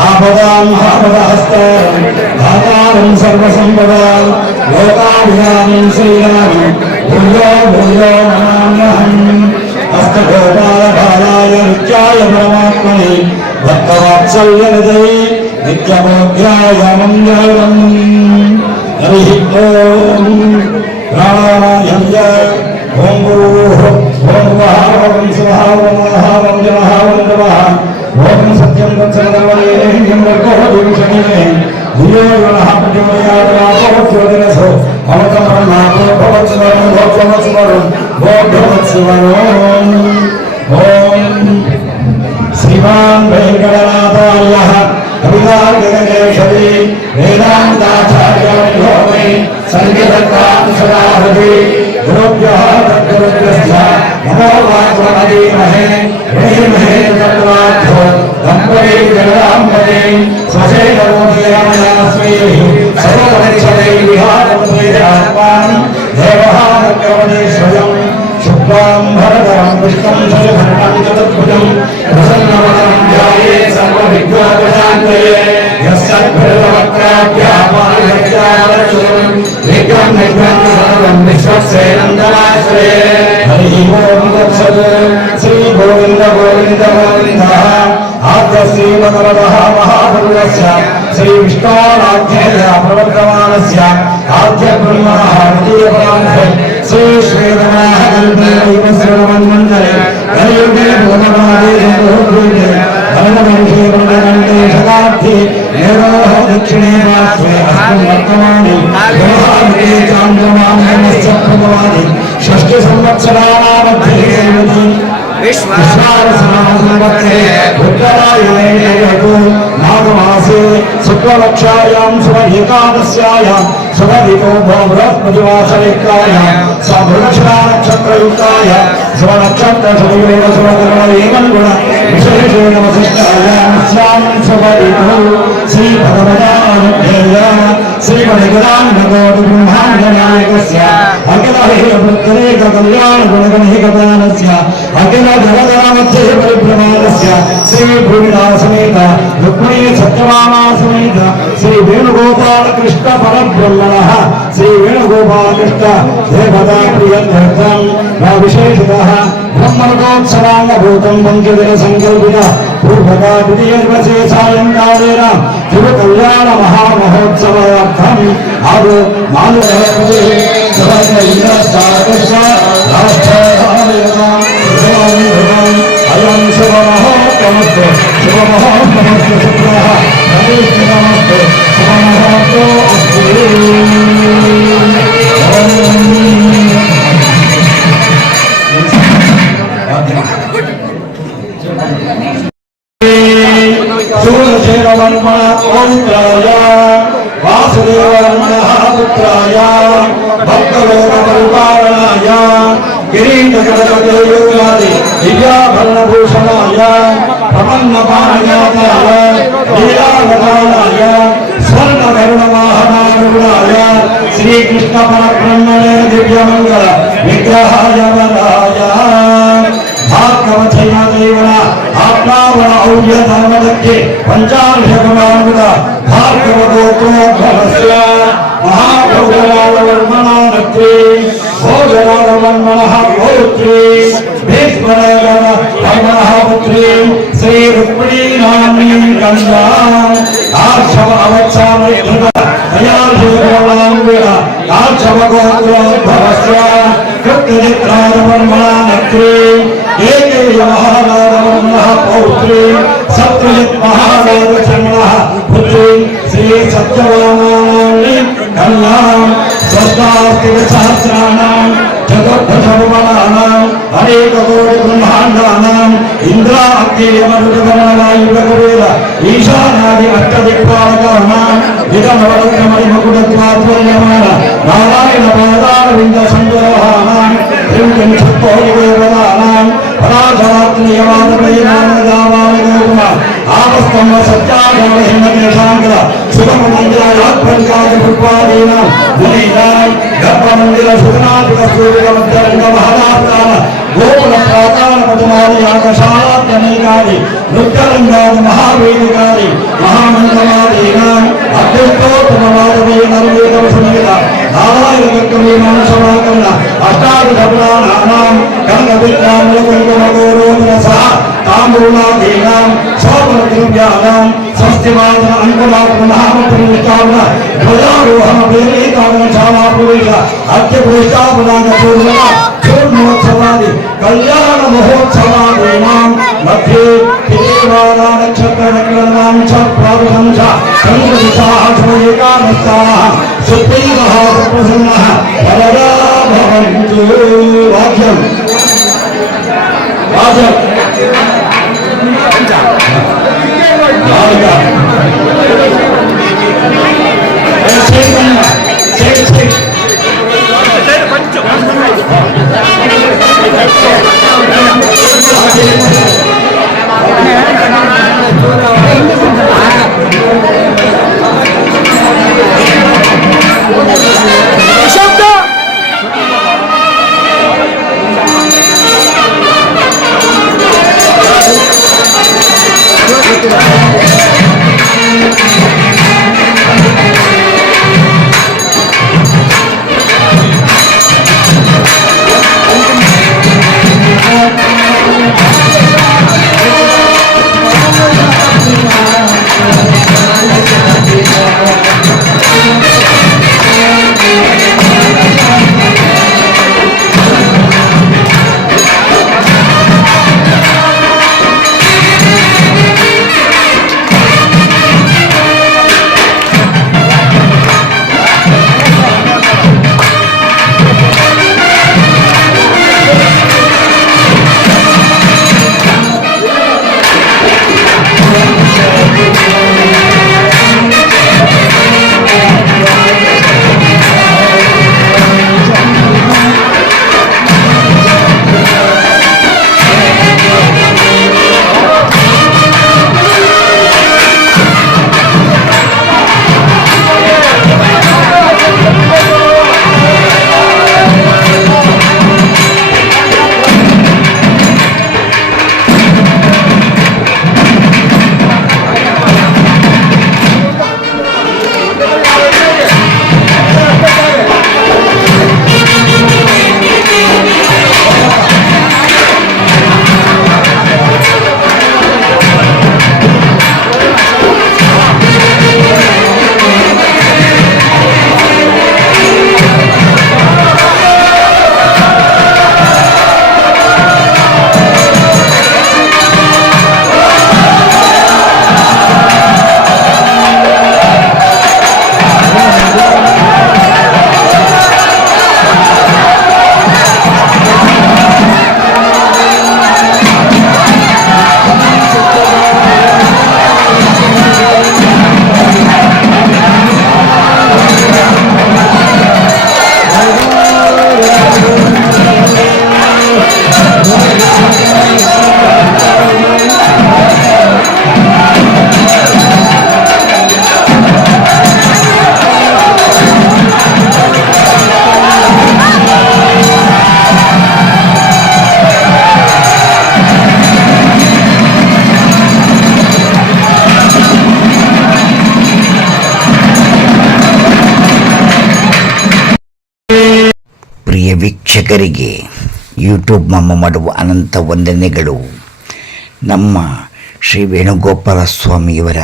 हापदाहस्तं धातारं सर्वसम्पदां लोकाभिरामं श्रीरामं भूयो भूयो नमाम्यहम् हस्तगोपालकालाय नित्याय परमात्मने भक्तवात्सल्यनिधये नित्यमोघ्याय मङ्गलम् हरिः ॐ प्राणायामय ॐ गुरुः ॐ वः ॐ शिवः ॐ नमः ॐ जनः ॐ नमः ॐ सत्यं तत्सर्वदेवं वर्गोदिविषणे धियो योनः प्रचोदयात् अवतमनाथो भवत्स्वरं भवत्स्वरं भवत्स्वरं ॐ श्रीमान् वेङ्कटनाथार्यः कवितार्किककेशरी वेदान्ताचार्यो मे सङ्गीतत्वां सदा हृदि गुरुभ्यः तद्गुरुभ्यश्च नमो वाग्वदीमहे महे तत्त्वार्थो दम्पती जगदाम्बते स्वसेन रोदयामयास्मैः सर्वपरिच्छदै विहारमुद्रेयात्मान् देवः भगवते स्वयं शुक्लां भरतरं पुष्पं शशिभरणं चतुर्भुजं प्रसन्नवदनं ध्यायेत् सर्वविघ्नोपशान्तये यस्सद्भृतवक्त्राभ्यापारयत्यावरचुरं विघ्नं सर्वं विश्वक्सेनन्दनाश्रये हरिः ओं तत्सत् श्रीगोविन्द गोविन्द गोविन्दः आद्य श्रीमद्भगवतः महापुरुषस्य श्रीविष्णोराध्येय प्रवर्तमानस्य आद्य ब्रह्मणः द्वितीयपरान्ते श्री श्रीरमणमन्मन्दिरे कलियुगे भूतनादे संभूते धर्मवर्षे वृन्दकण्ठे शताब्दे नेरोः दक्षिणे पार्श्वे अस्मिन् वर्तमाने विवाहादिके चान्द्रमानस्य प्रभवादि षष्ठी संवत्सराणामध्ये सेवति विश्वावसुवत्सरे उत्तरायणे नागमासे शुक्लपक्षायां शुभ एकादश्यायां शुभदिको बृहस्पतिवासरेकायां सभृगशिरानक्षत्रयुक्ताय शुभनक्षत्रशरीरेण शुभकर्मवेगङ्गुण विशेषेण वसिष्ठायां स्यां शुभदिको श्रीभगवदानुज्ञेय श्रीमणिगदान्नकोटिब्रह्माण्डनायकस्य अखिलहेयवृत्तरेककल्याणगुणगणैकदानस्य अखिलजगदमध्ये परिभ्रमाणस्य श्रीभूमिदासमेत रुक्मिणी सत्यभामासमेत श्रीवेणुगोपालकृष्णपरब्रह्मणः श्रीवेणुगोपालकृष्ण देवताप्रियत्यर्थं विशेषतः ब्रह्मरथोत्सवाङ्गभूतं पञ्चदिनसङ्कल्पितः पूर्वका द्वितीयदिवसे सायङ्कालेन शिवकल्याणमहामहोत्सवार्थम् आदौ मानुषे अयं शुभमहोत्तमस्तु शुभमहोत्तमस्तु शुक्रः नमस्ते शुभमहोत्तो अस्तु सूर्यशेखरवर्मणपौत्राय वासुदेववर्मणः पुत्राय भक्तलोकपरिपालनाय किरीटकटकयोगादि दिव्याभरणभूषणाय प्रपन्नपाणिनाथाय लीलावताराय स्वर्णकरुणवाहनाय गरुडाय श्रीकृष्ण परब्रह्मणे दिव्यमंगल विग्रहाय वराय भागवतैव देवना आत्मावण और्य धर्मदಕ್ಕೆ पंचार्षगुणानुगुण भागवतोत्तमस्य महाभोगरावर्मणानत्रे भोगरावर्मणः पौत्रे भीष्मरावर्मणः पुत्री श्री रुक्मिणी नाम्नी गंगा आर्षव अवत्सामृत दयालुगुणान्वित आर्षव गोत्रोद्भवस्य कृत्यजित्रावर्मणानत्रे एकेय महाराजवर्मणः पौत्री सत्यजित् महाराजचरणः पुत्री श्री सत्यवानाम्नी कन्यां स्वस्तास्तिसहस्राणां चतुर्दशभुवनानां अनेककोटिब्रह्माण्डानां इन्द्राग्नियमरुदगणवायुगवेद ईशानादि अष्टदिक्पालकानां इदमवरुद्रमणिमकुटत्वात्मन्यमान नारायणपादारविन्दसन्दोहानां त्रिंशत्कोटिदेवतानां पराशरात्रियवादवैनामदावानगोपुर आपस्तम्भ सत्यागमहिमदेशाङ्कर सुगममन्दिरायात्प्रकाशपुष्पादीनां मुनीनां गर्भमन्दिर सुगनात्मकसूर्यमध्यरङ्गमहदात्तान गोकुलप्राकालपदमालयागशालात्यनेकानि नृत्यरङ्गानि महावेदिकानि महामण्डलादीनां अद्वैतोत्तमवादवैनर्वेदवसमेत नारायणकर्कवीमानसमाकर्ण अष्टादशपुराणानां कनकविद्यामलकुङ्कुमगौरोधनसह ताम्बूलादीनां स्वप्रद्रव्याणां स्वस्तिवादन अङ्गुलात्मनामप्रविष्टावण ध्वजारोहण प्रेमीकागणशालाप्रवेश अद्यपुरुषापदानपूर्वक चूर्णोत्सवादि कल्याण महोत्सवादीनां मध्ये देवानानक्षत्रनक्षत्राणां च प्रावशंस चन्द्रदिशाः एकादशाः सुप्रीमः प्रसन्नः वरदा भवन्तु वाक्यम् वाक्यम् ಪ್ರಿಯ ವೀಕ್ಷಕರಿಗೆ ಯೂಟ್ಯೂಬ್ ಮಮ್ಮ ಮಾಡುವ ಅನಂತ ವಂದನೆಗಳು. ನಮ್ಮ ಶ್ರೀ ವೇಣುಗೋಪಾಲ ಸ್ವಾಮಿಯವರ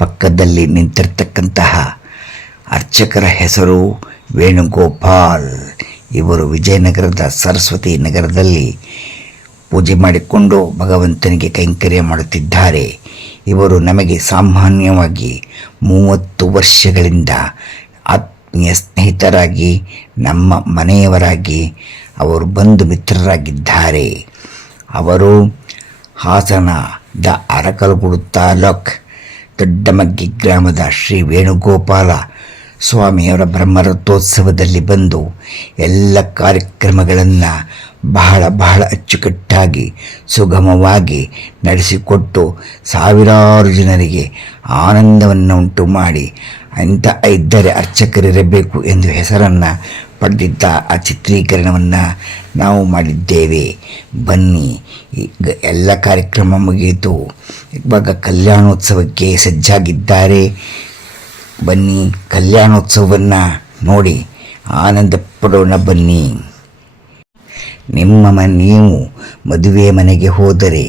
ಪಕ್ಕದಲ್ಲಿ ನಿಂತಿರ್ತಕ್ಕಂತಹ ಅರ್ಚಕರ ಹೆಸರು ವೇಣುಗೋಪಾಲ್. ಇವರು ವಿಜಯನಗರದ ಸರಸ್ವತಿ ನಗರದಲ್ಲಿ ಪೂಜೆ ಮಾಡಿಕೊಂಡು ಭಗವಂತನಿಗೆ ಕೈಂಕರ್ಯ ಮಾಡುತ್ತಿದ್ದಾರೆ. ಇವರು ನಮಗೆ ಸಾಮಾನ್ಯವಾಗಿ 30 ವರ್ಷಗಳಿಂದ ಆತ್ಮೀಯ ಸ್ನೇಹಿತರಾಗಿ, ನಮ್ಮ ಮನೆಯವರಾಗಿ, ಅವರು ಬಂಧು ಮಿತ್ರರಾಗಿದ್ದಾರೆ. ಅವರು ಹಾಸನದ ಅರಕಲಗೂಡು ತಾಲೂಕ್ ದೊಡ್ಡಮಗ್ಗಿ ಗ್ರಾಮದ ಶ್ರೀ ವೇಣುಗೋಪಾಲ ಸ್ವಾಮಿಯವರ ಬ್ರಹ್ಮರಥೋತ್ಸವದಲ್ಲಿ ಬಂದು ಎಲ್ಲ ಕಾರ್ಯಕ್ರಮಗಳನ್ನು ಬಹಳ ಅಚ್ಚುಕಟ್ಟಾಗಿ ಸುಗಮವಾಗಿ ನಡೆಸಿಕೊಟ್ಟು ಸಾವಿರಾರು ಜನರಿಗೆ ಆನಂದವನ್ನು ಉಂಟು ಮಾಡಿ ಅಂಥ ಇದ್ದರೆ ಅರ್ಚಕರಿರಬೇಕು ಎಂದು ಹೆಸರನ್ನು ಪಡೆದಿದ್ದ ಆ ಚಿತ್ರೀಕರಣವನ್ನು ನಾವು ಮಾಡಿದ್ದೇವೆ. ಬನ್ನಿ, ಈಗ ಎಲ್ಲ ಕಾರ್ಯಕ್ರಮ ಮುಗಿಯಿತು. ಇವಾಗ ಕಲ್ಯಾಣೋತ್ಸವಕ್ಕೆ ಸಜ್ಜಾಗಿದ್ದಾರೆ. ಬನ್ನಿ, ಕಲ್ಯಾಣೋತ್ಸವವನ್ನು ನೋಡಿ ಆನಂದ ಪಡೋಣ. ಬನ್ನಿ. ನೀವು ಮದುವೆ ಮನೆಗೆ ಹೋದರೆ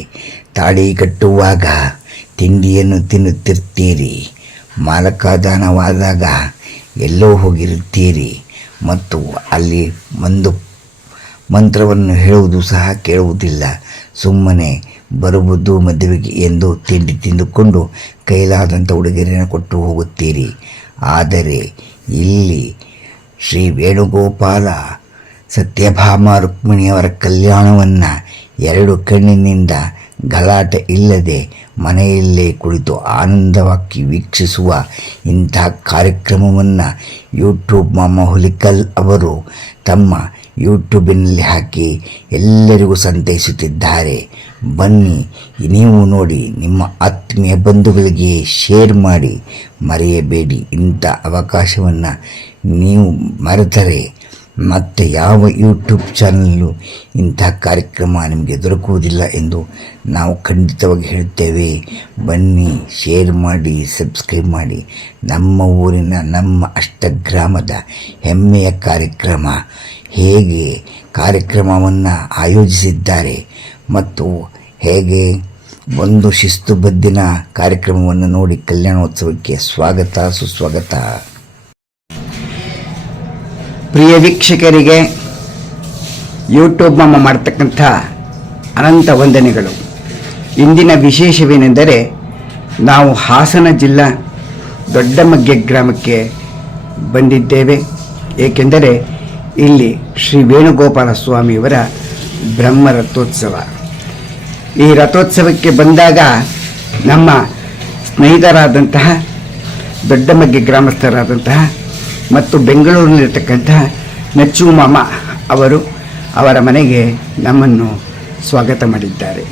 ತಾಳಿ ಕಟ್ಟುವಾಗ ತಿಂಡಿಯನ್ನು ತಿನ್ನುತ್ತಿರ್ತೀರಿ. ಮಾಲಕಾದಾನವಾದಾಗ ಎಲ್ಲೋ ಹೋಗಿರುತ್ತೀರಿ ಮತ್ತು ಅಲ್ಲಿ ಒಂದು ಮಂತ್ರವನ್ನು ಹೇಳುವುದು ಸಹ ಕೇಳುವುದಿಲ್ಲ. ಸುಮ್ಮನೆ ಬರುವುದು ಮದುವೆಗೆ ಎಂದು ತಿಂಡಿ ತಿಂದುಕೊಂಡು ಕೈಲಾದಂಥ ಉಡುಗೊರೆಯನ್ನು ಕೊಟ್ಟು ಹೋಗುತ್ತೀರಿ. ಆದರೆ ಇಲ್ಲಿ ಶ್ರೀ ವೇಣುಗೋಪಾಲ ಸತ್ಯಭಾಮ ರುಕ್ಮಿಣಿಯವರ ಕಲ್ಯಾಣವನ್ನು 2 ಕಣ್ಣಿನಿಂದ ಗಲಾಟೆ ಇಲ್ಲದೆ ಮನೆಯಲ್ಲೇ ಕುಳಿತು ಆನಂದವಾಗಿ ವೀಕ್ಷಿಸುವ ಇಂಥ ಕಾರ್ಯಕ್ರಮವನ್ನು ಯೂಟ್ಯೂಬ್ ಮಾಮ ಹುಲಿಕಲ್ ಅವರು ತಮ್ಮ ಯೂಟ್ಯೂಬಿನಲ್ಲಿ ಹಾಕಿ ಎಲ್ಲರಿಗೂ ಸಂತೈಸುತ್ತಿದ್ದಾರೆ. ಬನ್ನಿ, ನೀವು ನೋಡಿ, ನಿಮ್ಮ ಆತ್ಮೀಯ ಬಂಧುಗಳಿಗೆ ಶೇರ್ ಮಾಡಿ. ಮರೆಯಬೇಡಿ. ಇಂಥ ಅವಕಾಶವನ್ನು ನೀವು ಮರೆತರೆ ಮತ್ತು ಯಾವ ಯೂಟ್ಯೂಬ್ ಚಾನಲ್ಲು ಇಂಥ ಕಾರ್ಯಕ್ರಮ ನಿಮಗೆ ದೊರಕುವುದಿಲ್ಲ ಎಂದು ನಾವು ಖಂಡಿತವಾಗಿ ಹೇಳುತ್ತೇವೆ. ಬನ್ನಿ, ಶೇರ್ ಮಾಡಿ, ಸಬ್ಸ್ಕ್ರೈಬ್ ಮಾಡಿ. ನಮ್ಮ ಊರಿನ, ನಮ್ಮ ಅಷ್ಟಗ್ರಾಮದ ಹೆಮ್ಮೆಯ ಕಾರ್ಯಕ್ರಮ ಹೇಗೆ ಕಾರ್ಯಕ್ರಮವನ್ನು ಆಯೋಜಿಸಿದ್ದಾರೆ ಮತ್ತು ಹೇಗೆ ಒಂದು ಶಿಸ್ತುಬದ್ಧಿನ ಕಾರ್ಯಕ್ರಮವನ್ನು ನೋಡಿ ಕಲ್ಯಾಣೋತ್ಸವಕ್ಕೆ ಸ್ವಾಗತ, ಸುಸ್ವಾಗತ. ಪ್ರಿಯ ವೀಕ್ಷಕರಿಗೆ ಯೂಟ್ಯೂಬ್ ಮಮ್ಮ ಮಾಡ್ತಕ್ಕಂಥ ಅನಂತ ವಂದನೆಗಳು. ಇಂದಿನ ವಿಶೇಷವೇನೆಂದರೆ ನಾವು ಹಾಸನ ಜಿಲ್ಲಾ ದೊಡ್ಡಮಗ್ಗೆ ಗ್ರಾಮಕ್ಕೆ ಬಂದಿದ್ದೇವೆ. ಏಕೆಂದರೆ ಇಲ್ಲಿ ಶ್ರೀ ವೇಣುಗೋಪಾಲ ಸ್ವಾಮಿಯವರ ಬ್ರಹ್ಮ ರಥೋತ್ಸವ. ಈ ರಥೋತ್ಸವಕ್ಕೆ ಬಂದಾಗ ನಮ್ಮ ಸ್ನೇಹಿತರಾದಂತಹ ದೊಡ್ಡಮಗ್ಗೆ ಗ್ರಾಮಸ್ಥರಾದಂತಹ ಮತ್ತು ಬೆಂಗಳೂರಿನಲ್ಲಿರ್ತಕ್ಕಂತಹ ನಚ್ಚು ಮಾಮ ಅವರು ಅವರ ಮನೆಗೆ ನಮ್ಮನ್ನು ಸ್ವಾಗತ ಮಾಡಿದ್ದಾರೆ.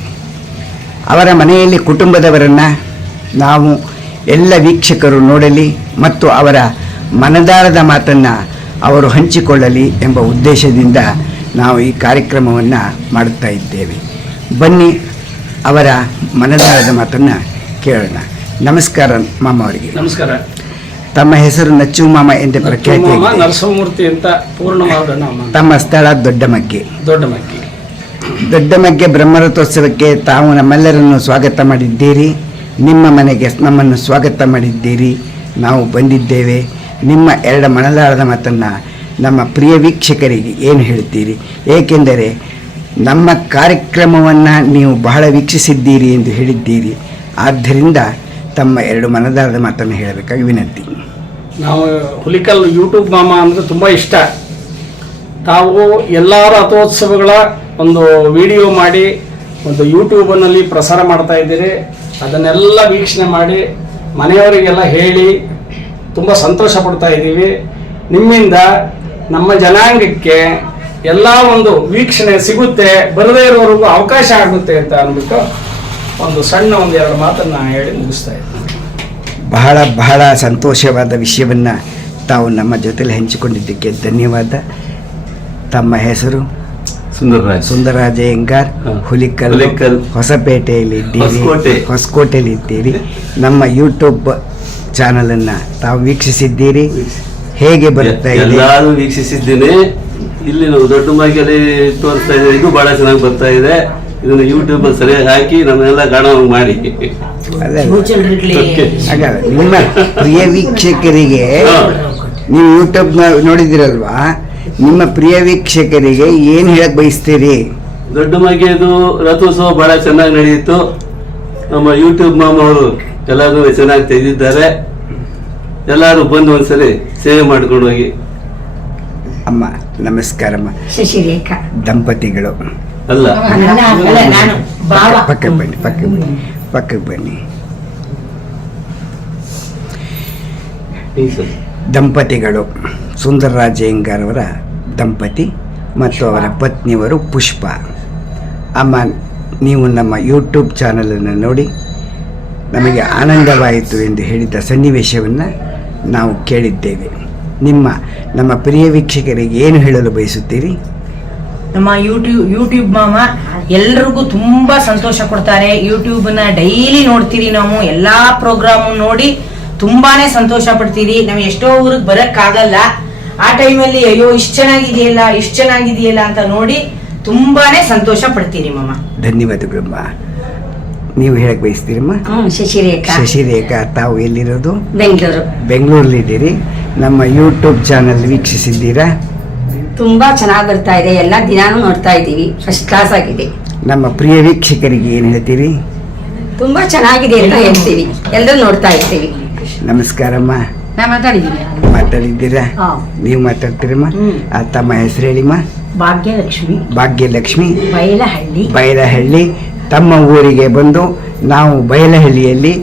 ಅವರ ಮನೆಯಲ್ಲಿ ಕುಟುಂಬದವರನ್ನು ನಾವು ಎಲ್ಲ ವೀಕ್ಷಕರು ನೋಡಲಿ ಮತ್ತು ಅವರ ಮನದಾಳದ ಮಾತನ್ನು ಅವರು ಹಂಚಿಕೊಳ್ಳಲಿ ಎಂಬ ಉದ್ದೇಶದಿಂದ ನಾವು ಈ ಕಾರ್ಯಕ್ರಮವನ್ನು ಮಾಡುತ್ತಾ ಇದ್ದೇವೆ. ಬನ್ನಿ, ಅವರ ಮನದಾಳದ ಮಾತನ್ನು ಕೇಳೋಣ. ನಮಸ್ಕಾರ ಮಾಮ ಅವರಿಗೆ. ನಮಸ್ಕಾರ. ತಮ್ಮ ಹೆಸರು ನಚ್ಚು ಮಾಮ ಎಂದು ಪ್ರಖ್ಯಾತಿ. ನರಸಿಂಹಮೂರ್ತಿ ಅಂತ ಪೂರ್ಣವಾದ ನಾಮ. ತಮ್ಮ ಸ್ಥಳ ದೊಡ್ಡಮಗ್ಗೆ. ದೊಡ್ಡಮಗ್ಗೆ ಬ್ರಹ್ಮರಥೋತ್ಸವಕ್ಕೆ ತಾವು ನಮ್ಮೆಲ್ಲರನ್ನು ಸ್ವಾಗತ ಮಾಡಿದ್ದೀರಿ. ನಿಮ್ಮ ಮನೆಗೆ ನಮ್ಮನ್ನು ಸ್ವಾಗತ ಮಾಡಿದ್ದೀರಿ. ನಾವು ಬಂದಿದ್ದೇವೆ. ನಿಮ್ಮ 2 ಮನದಾಳದ ಮಾತನ್ನು ನಮ್ಮ ಪ್ರಿಯ ವೀಕ್ಷಕರಿಗೆ ಏನು ಹೇಳ್ತೀರಿ? ಏಕೆಂದರೆ ನಮ್ಮ ಕಾರ್ಯಕ್ರಮವನ್ನು ನೀವು ಬಹಳ ವೀಕ್ಷಿಸಿದ್ದೀರಿ ಎಂದು ಹೇಳಿದ್ದೀರಿ. ಆದ್ದರಿಂದ ತಮ್ಮ 2 ಮನದಾಳದ ಮಾತನ್ನು ಹೇಳಬೇಕಾಗಿ ವಿನಂತಿ. ನಾವು ಹುಲಿಕಲ್ ಯೂಟ್ಯೂಬ್ ಮಾಮ ಅಂದರೆ ತುಂಬ ಇಷ್ಟ. ತಾವು ಎಲ್ಲ ರಥೋತ್ಸವಗಳ ಒಂದು ವಿಡಿಯೋ ಮಾಡಿ ಒಂದು ಯೂಟ್ಯೂಬ್ನಲ್ಲಿ ಪ್ರಸಾರ ಮಾಡ್ತಾ ಇದ್ದೀರಿ. ಅದನ್ನೆಲ್ಲ ವೀಕ್ಷಣೆ ಮಾಡಿ ಮನೆಯವರಿಗೆಲ್ಲ ಹೇಳಿ ತುಂಬ ಸಂತೋಷ ಪಡ್ತಾ ಇದ್ದೀವಿ. ನಿಮ್ಮಿಂದ ನಮ್ಮ ಜನಾಂಗಕ್ಕೆ ಎಲ್ಲ ಒಂದು ವೀಕ್ಷಣೆ ಸಿಗುತ್ತೆ, ಬರದೇ ಇರೋವರೆಗೂ ಅವಕಾಶ ಆಗುತ್ತೆ ಅಂತ ಅಂದ್ಬಿಟ್ಟು ಒಂದು ಸಣ್ಣ 1-2 ಮಾತನ್ನು ಹೇಳಿ ಮುಗಿಸ್ತಾ ಇದ್ದೀನಿ. ಬಹಳ ಸಂತೋಷವಾದ ವಿಷಯವನ್ನು ತಾವು ನಮ್ಮ ಜೊತೆಲಿ ಹಂಚಿಕೊಂಡಿದ್ದಕ್ಕೆ ಧನ್ಯವಾದ. ತಮ್ಮ ಹೆಸರು? ಸುಂದರರಾಜ ಅಯ್ಯಂಗಾರ್, ಹುಲಿಕಲ್, ಹೊಸಪೇಟೆಯಲ್ಲಿ ಇದ್ದೀರಿ, ಹೊಸಕೋಟೆಯಲ್ಲಿ ಇದ್ದೀರಿ. ನಮ್ಮ ಯೂಟ್ಯೂಬ್ ಚಾನಲನ್ನು ತಾವು ವೀಕ್ಷಿಸಿದ್ದೀರಿ. ಹೇಗೆ ಬರುತ್ತಾ ಇದೆ? ಎಲ್ಲರೂ ವೀಕ್ಷಿಸಿದ್ದೇನೆ. ಇಲ್ಲಿ ನಾವು ದೊಡ್ಡ ಮಾಗಿಯಲ್ಲಿ ತೋರಿಸ್ತಾ ಇದ್ದೇವೆ. ಇದು ಬಹಳ ಚೆನ್ನಾಗಿ ಬರ್ತಾ ಇದೆ. ಇದನ್ನ ಯೂಟ್ಯೂಬ್ ಅಲ್ಲಿ ಸರಿಯಾಗಿ ಹಾಕಿ ನಮ್ಮೆಲ್ಲ ಕಾಣುವಂಗೆ ಮಾಡಿ. ಹಾಗಾದ್ರೆ ನಿಮ್ಮ ಪ್ರಿಯ ವೀಕ್ಷಕರಿಗೆ ನೀವು ಯೂಟ್ಯೂಬ್ ನೋಡಿದಿರಲ್ವಾ, ನಿಮ್ಮ ಪ್ರಿಯ ವೀಕ್ಷಕರಿಗೆ ಏನ್ ಹೇಳಕ್ ಬಯಸ್ತೀರಿ? ದೊಡ್ಡ ಮಾಗಿಯದು ರಥೋತ್ಸವ ಬಹಳ ಚೆನ್ನಾಗಿ ನಡೆಯಿತು. ನಮ್ಮ ಯೂಟ್ಯೂಬ್ ಮಾಮ ಅವರು ಎಲ್ಲರೂ ಚೆನ್ನಾಗಿ ತೆಗೆದಿದ್ದಾರೆ. ಎಲ್ಲರೂ ಬಂದು ಒಂದ್ಸರಿ ಸೇವೆ ಮಾಡ್ಕೊಂಡು ಹೋಗಿ. ಅಮ್ಮ ನಮಸ್ಕಾರಮ್ಮ. ಶಶಿರೇಖಾ ದಂಪತಿಗಳು ಅಲ್ಲ ನಾನು ಪಕ್ಕಕ್ಕೆ ಬನ್ನಿ. ದಂಪತಿಗಳು ಸುಂದರರಾಜ್ ಅಯ್ಯಂಗಾರ್ ಅವರ ದಂಪತಿ ಮತ್ತು ಅವರ ಪತ್ನಿಯವರು ಪುಷ್ಪ. ಅಮ್ಮ, ನೀವು ನಮ್ಮ ಯೂಟ್ಯೂಬ್ ಚಾನಲನ್ನು ನೋಡಿ ನಮಗೆ ಆನಂದವಾಯಿತು ಎಂದು ಹೇಳಿದ ಸನ್ನಿವೇಶವನ್ನು ನಾವು ಕೇಳಿದ್ದೇವೆ. ನಮ್ಮ ಪ್ರಿಯ ವೀಕ್ಷಕರಿಗೆ ಏನು ಹೇಳಲು ಬಯಸುತ್ತೀರಿ? ನಮ್ಮ ಯೂಟ್ಯೂಬ್ ಮಾಮ ಎಲ್ರಿಗೂ ತುಂಬಾ ಸಂತೋಷ ಕೊಡ್ತಾರೆ. ಯೂಟ್ಯೂಬ್ನ ಡೈಲಿ ನೋಡ್ತೀರಿ ನಾವು. ಎಲ್ಲಾ ಪ್ರೋಗ್ರಾಮ್ ನೋಡಿ ತುಂಬಾನೇ ಸಂತೋಷ ಪಡ್ತೀರಿ. ನಾವು ಎಷ್ಟೋ ಊರಿಗೆ ಬರಕ್ ಆಗಲ್ಲ, ಆ ಟೈಮಲ್ಲಿ ಅಯ್ಯೋ ಇಷ್ಟು ಚೆನ್ನಾಗಿದೆಯಲ್ಲ ಅಂತ ನೋಡಿ ತುಂಬಾನೇ ಸಂತೋಷ ಪಡ್ತೀರಿ ಮಾಮ. ಧನ್ಯವಾದಗಳಮ್ಮ. ನೀವು ಹೇಳಕ್ ಬಯಸ್ತೀರಮ್ಮ? ಶಶಿರೇಖಾ, ತಾವು ಎಲ್ಲಿರೋದು? ಬೆಂಗಳೂರಲ್ಲಿದ್ದೀರಿ. ನಮ್ಮ ಯೂಟ್ಯೂಬ್ ಚಾನಲ್ ವೀಕ್ಷಿಸಿದ್ದೀರಾ? ತುಂಬಾ ಚೆನ್ನಾಗಿ ಬರ್ತಾ ಇದೆ. ಎಲ್ಲ ದಿನಾನು ನೋಡ್ತಾ ಇದ್ದೀವಿ. ಫಸ್ಟ್ ಕ್ಲಾಸ್ ಆಗಿದೆ. ನಮ್ಮ ಪ್ರಿಯ ವೀಕ್ಷಕರಿಗೆ ಏನು ಹೇಳ್ತೀರಿ? ತುಂಬಾ ಚೆನ್ನಾಗಿದೆ ಅಂತ ಹೇಳ್ತೀವಿ. ಎಲ್ಲರೂ ನೋಡ್ತಾ ಇರ್ತೀವಿ. ನಮಸ್ಕಾರಮ್ಮ. ಮಾತಾಡಿದ್ದೀರಾ? ನೀವು ಮಾತಾಡ್ತೀರಮ್ಮ? ತಮ್ಮ ಹೆಸರು ಹೇಳಿಮ್ಮ. ಭಾಗ್ಯಲಕ್ಷ್ಮಿ ಬಯಲಹಳ್ಳಿ. ತಮ್ಮ ಊರಿಗೆ ಬಂದು ನಾವು ಬಯಲಹಳ್ಳಿಯಲ್ಲಿ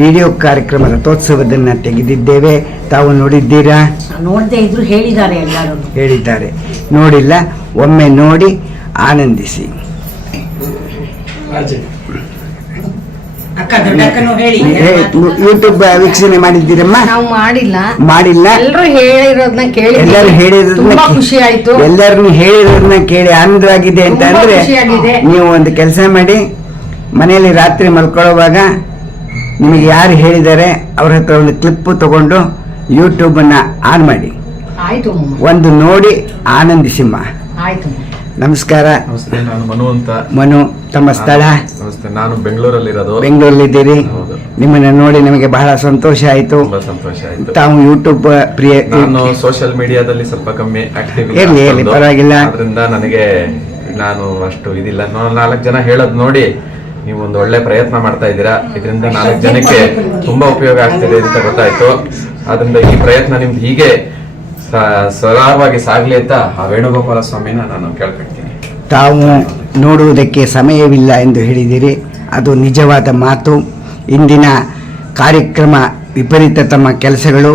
ವಿಡಿಯೋ ಕಾರ್ಯಕ್ರಮ ರಥೋತ್ಸವದನ್ನ ತೆಗೆದಿದ್ದೇವೆ. ತಾವು ನೋಡಿದ್ದೀರಾ? ನೋಡದೇ ಇದ್ರು ಹೇಳಿದ್ದಾರೆ, ಎಲ್ಲರೂ ಹೇಳಿದ್ದಾರೆ. ನೋಡಿಲ್ಲ, ಒಮ್ಮೆ ನೋಡಿ ಆನಂದಿಸಿ. ಯೂಟ್ಯೂಬ್ ವೀಕ್ಷಣೆ ಮಾಡಿದ್ದೀರಮ್ಮ? ನಾವು ಮಾಡಿಲ್ಲ. ಎಲ್ಲರೂ ಹೇಳಿರೋದನ್ನ ಕೇಳಿ ಎಲ್ಲರೂ ಹೇಳಿರೋದನ್ನ ಖುಷಿ ಆಯ್ತು. ಎಲ್ಲರೂ ಹೇಳಿರೋದನ್ನ ಕೇಳಿ ಆನಂದವಾಗಿದೆ ಅಂತ ಅಂದ್ರೆ ನೀವು ಒಂದು ಕೆಲಸ ಮಾಡಿ, ಮನೆಯಲ್ಲಿ ರಾತ್ರಿ ಮಲ್ಕೊಳ್ಳುವಾಗ ನಿಮಗೆ ಯಾರು ಹೇಳಿದ್ದಾರೆ ಅವ್ರ ಹತ್ರ ಒಂದು ಕ್ಲಿಪ್ ತಗೊಂಡು ಯೂಟ್ಯೂಬ್ ಅನ್ನ ಆನ್ ಮಾಡಿ, ಆಯ್ತು ಒಂದು ನೋಡಿ ಆನಂದಿಸಿಮ್ಮ. ಆಯ್ತು. ನಮಸ್ಕಾರ. ನಮಸ್ತೆ, ನಾನು ಮನು ಅಂತ. ಮನು, ತಮ್ಮ ಸ್ಥಳ? ನಮಸ್ತೆ, ನಾನು ಬೆಂಗಳೂರಲ್ಲಿರೋದು. ಬೆಂಗಳೂರಲ್ಲಿದ್ದೀರಿ? ನಿಮ್ಮನ್ನ ನೋಡಿ ನಮಗೆ ಬಹಳ ಸಂತೋಷ ಆಯ್ತು. ಸಂತೋಷ ಆಯ್ತು. ತಾವು ಯೂಟ್ಯೂಬ್ ಪ್ರಿಯ? ನಾನು ಸೋಷಿಯಲ್ ಮೀಡಿಯಾದಲ್ಲಿ ಸ್ವಲ್ಪ ಕಮ್ಮಿ ಆಕ್ಟಿವ್ ಇರ್ಲಿ, ಪರವಾಗಿಲ್ಲ. ಅದರಿಂದ ನನಗೆ ನಾನು ಅಷ್ಟು ಇದಿಲ್ಲ. 4 ಜನ ಹೇಳೋದ್ ನೋಡಿ ನೀವು ಒಂದು ಒಳ್ಳೆ ಪ್ರಯತ್ನ ಮಾಡ್ತಾ ಇದ್ದೀರಾ. ಇದರಿಂದ 4 ಜನಕ್ಕೆ ತುಂಬಾ ಉಪಯೋಗ ಆಗ್ತಿದೆ ಅಂತ ಗೊತ್ತಾಯ್ತು. ಅದರಿಂದ ಈ ಪ್ರಯತ್ನ ನಿಮ್ದು ಹೀಗೆ ಸರಾಗವಾಗಿ ಸಾಗ್ಲಿ ಅಂತ ಆ ವೇಣುಗೋಪಾಲ ಸ್ವಾಮಿನ ನಾನು ಕೇಳ್ಕೊಳ್ತೀನಿ. ತಾವು ನೋಡುವುದಕ್ಕೆ ಸಮಯವಿಲ್ಲ ಎಂದು ಹೇಳಿದಿರಿ, ಅದು ನಿಜವಾದ ಮಾತು. ಇಂದಿನ ಕಾರ್ಯಕ್ರಮ ವಿಪರೀತ ತಮ್ಮ ಕೆಲಸಗಳು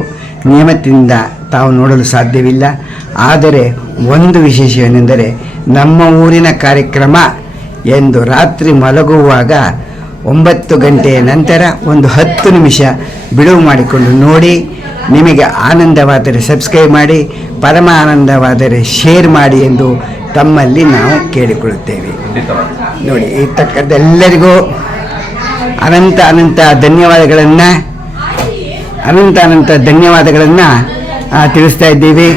ನಿಯಮದಿಂದ ತಾವು ನೋಡಲು ಸಾಧ್ಯವಿಲ್ಲ. ಆದರೆ ಒಂದು ವಿಶೇಷವೇನೆಂದರೆ ನಮ್ಮ ಊರಿನ ಕಾರ್ಯಕ್ರಮ ಎಂದು ರಾತ್ರಿ ಮಲಗುವಾಗ 9 ಗಂಟೆಯ ನಂತರ ಒಂದು 10 ನಿಮಿಷ ಬಿಡುವು ಮಾಡಿಕೊಂಡು ನೋಡಿ. ನಿಮಗೆ ಆನಂದವಾದರೆ ಸಬ್ಸ್ಕ್ರೈಬ್ ಮಾಡಿ, ಪರಮ ಆನಂದವಾದರೆ ಶೇರ್ ಮಾಡಿ ಎಂದು ತಮ್ಮಲ್ಲಿ ನಾವು ಕೇಳಿಕೊಳ್ಳುತ್ತೇವೆ. ನೋಡಿ, ಇರ್ತಕ್ಕಂಥೆಲ್ಲರಿಗೂ ಅನಂತ ಧನ್ಯವಾದಗಳನ್ನು ತಿಳಿಸ್ತಾ ಇದ್ದೀವಿ.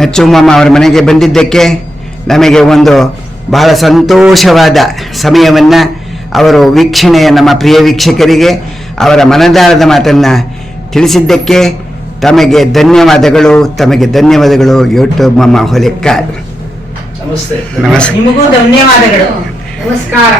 ನಚ್ಚುಮ್ಮಮ್ಮ ಅವರ ಮನೆಗೆ ಬಂದಿದ್ದಕ್ಕೆ ನಮಗೆ ಒಂದು ಬಹಳ ಸಂತೋಷವಾದ ಸಮಯವನ್ನು ಅವರು ವೀಕ್ಷಣೆಯ ನಮ್ಮ ಪ್ರಿಯ ವೀಕ್ಷಕರಿಗೆ ಅವರ ಮನದಾಳದ ಮಾತನ್ನು ತಿಳಿಸಿದ್ದಕ್ಕೆ ತಮಗೆ ಧನ್ಯವಾದಗಳು. ಯೂಟ್ಯೂಬ್ ಮಮ್ಮ ಹೊಲೆಕ್ಕಾರ್. ನಮಸ್ತೆ. ನಿಮಗೂ ಧನ್ಯವಾದಗಳು. ನಮಸ್ಕಾರ.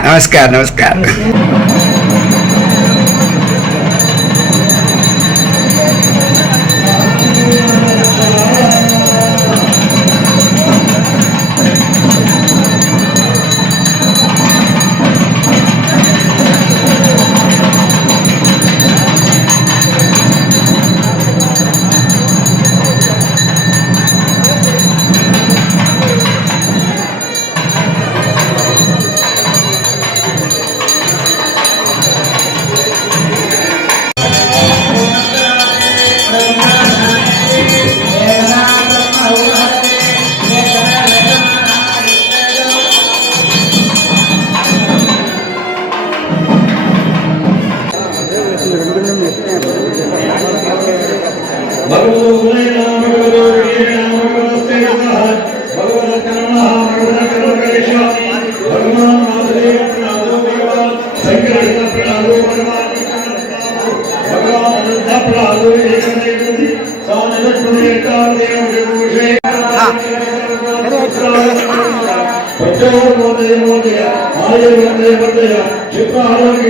ಕ್ಷಿಪ್ರ ಆರೋಗ್ಯ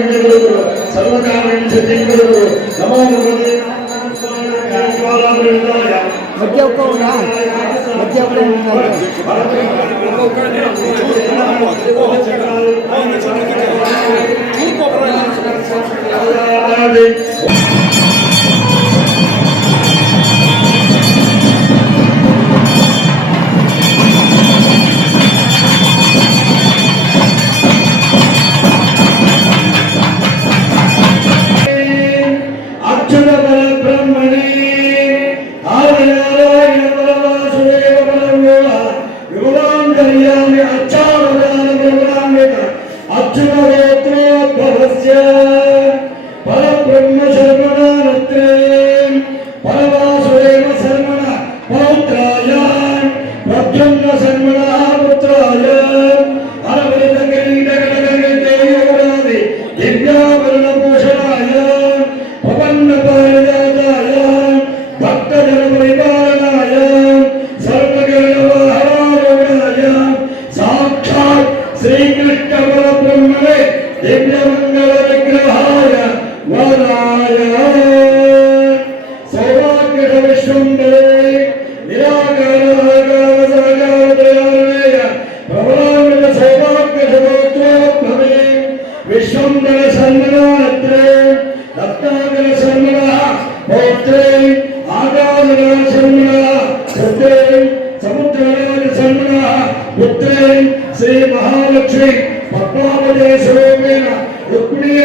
ಸರ್ವಕಾರ್ಯ ನಮೋ ಶ್ರೀ ಮಹಾಲಕ್ಷ್ಮಿ ಪದ್ಮಾವತಿ ಸ್ವರೂಪೇಣ ರುಕ್ಮಿಣಿಯ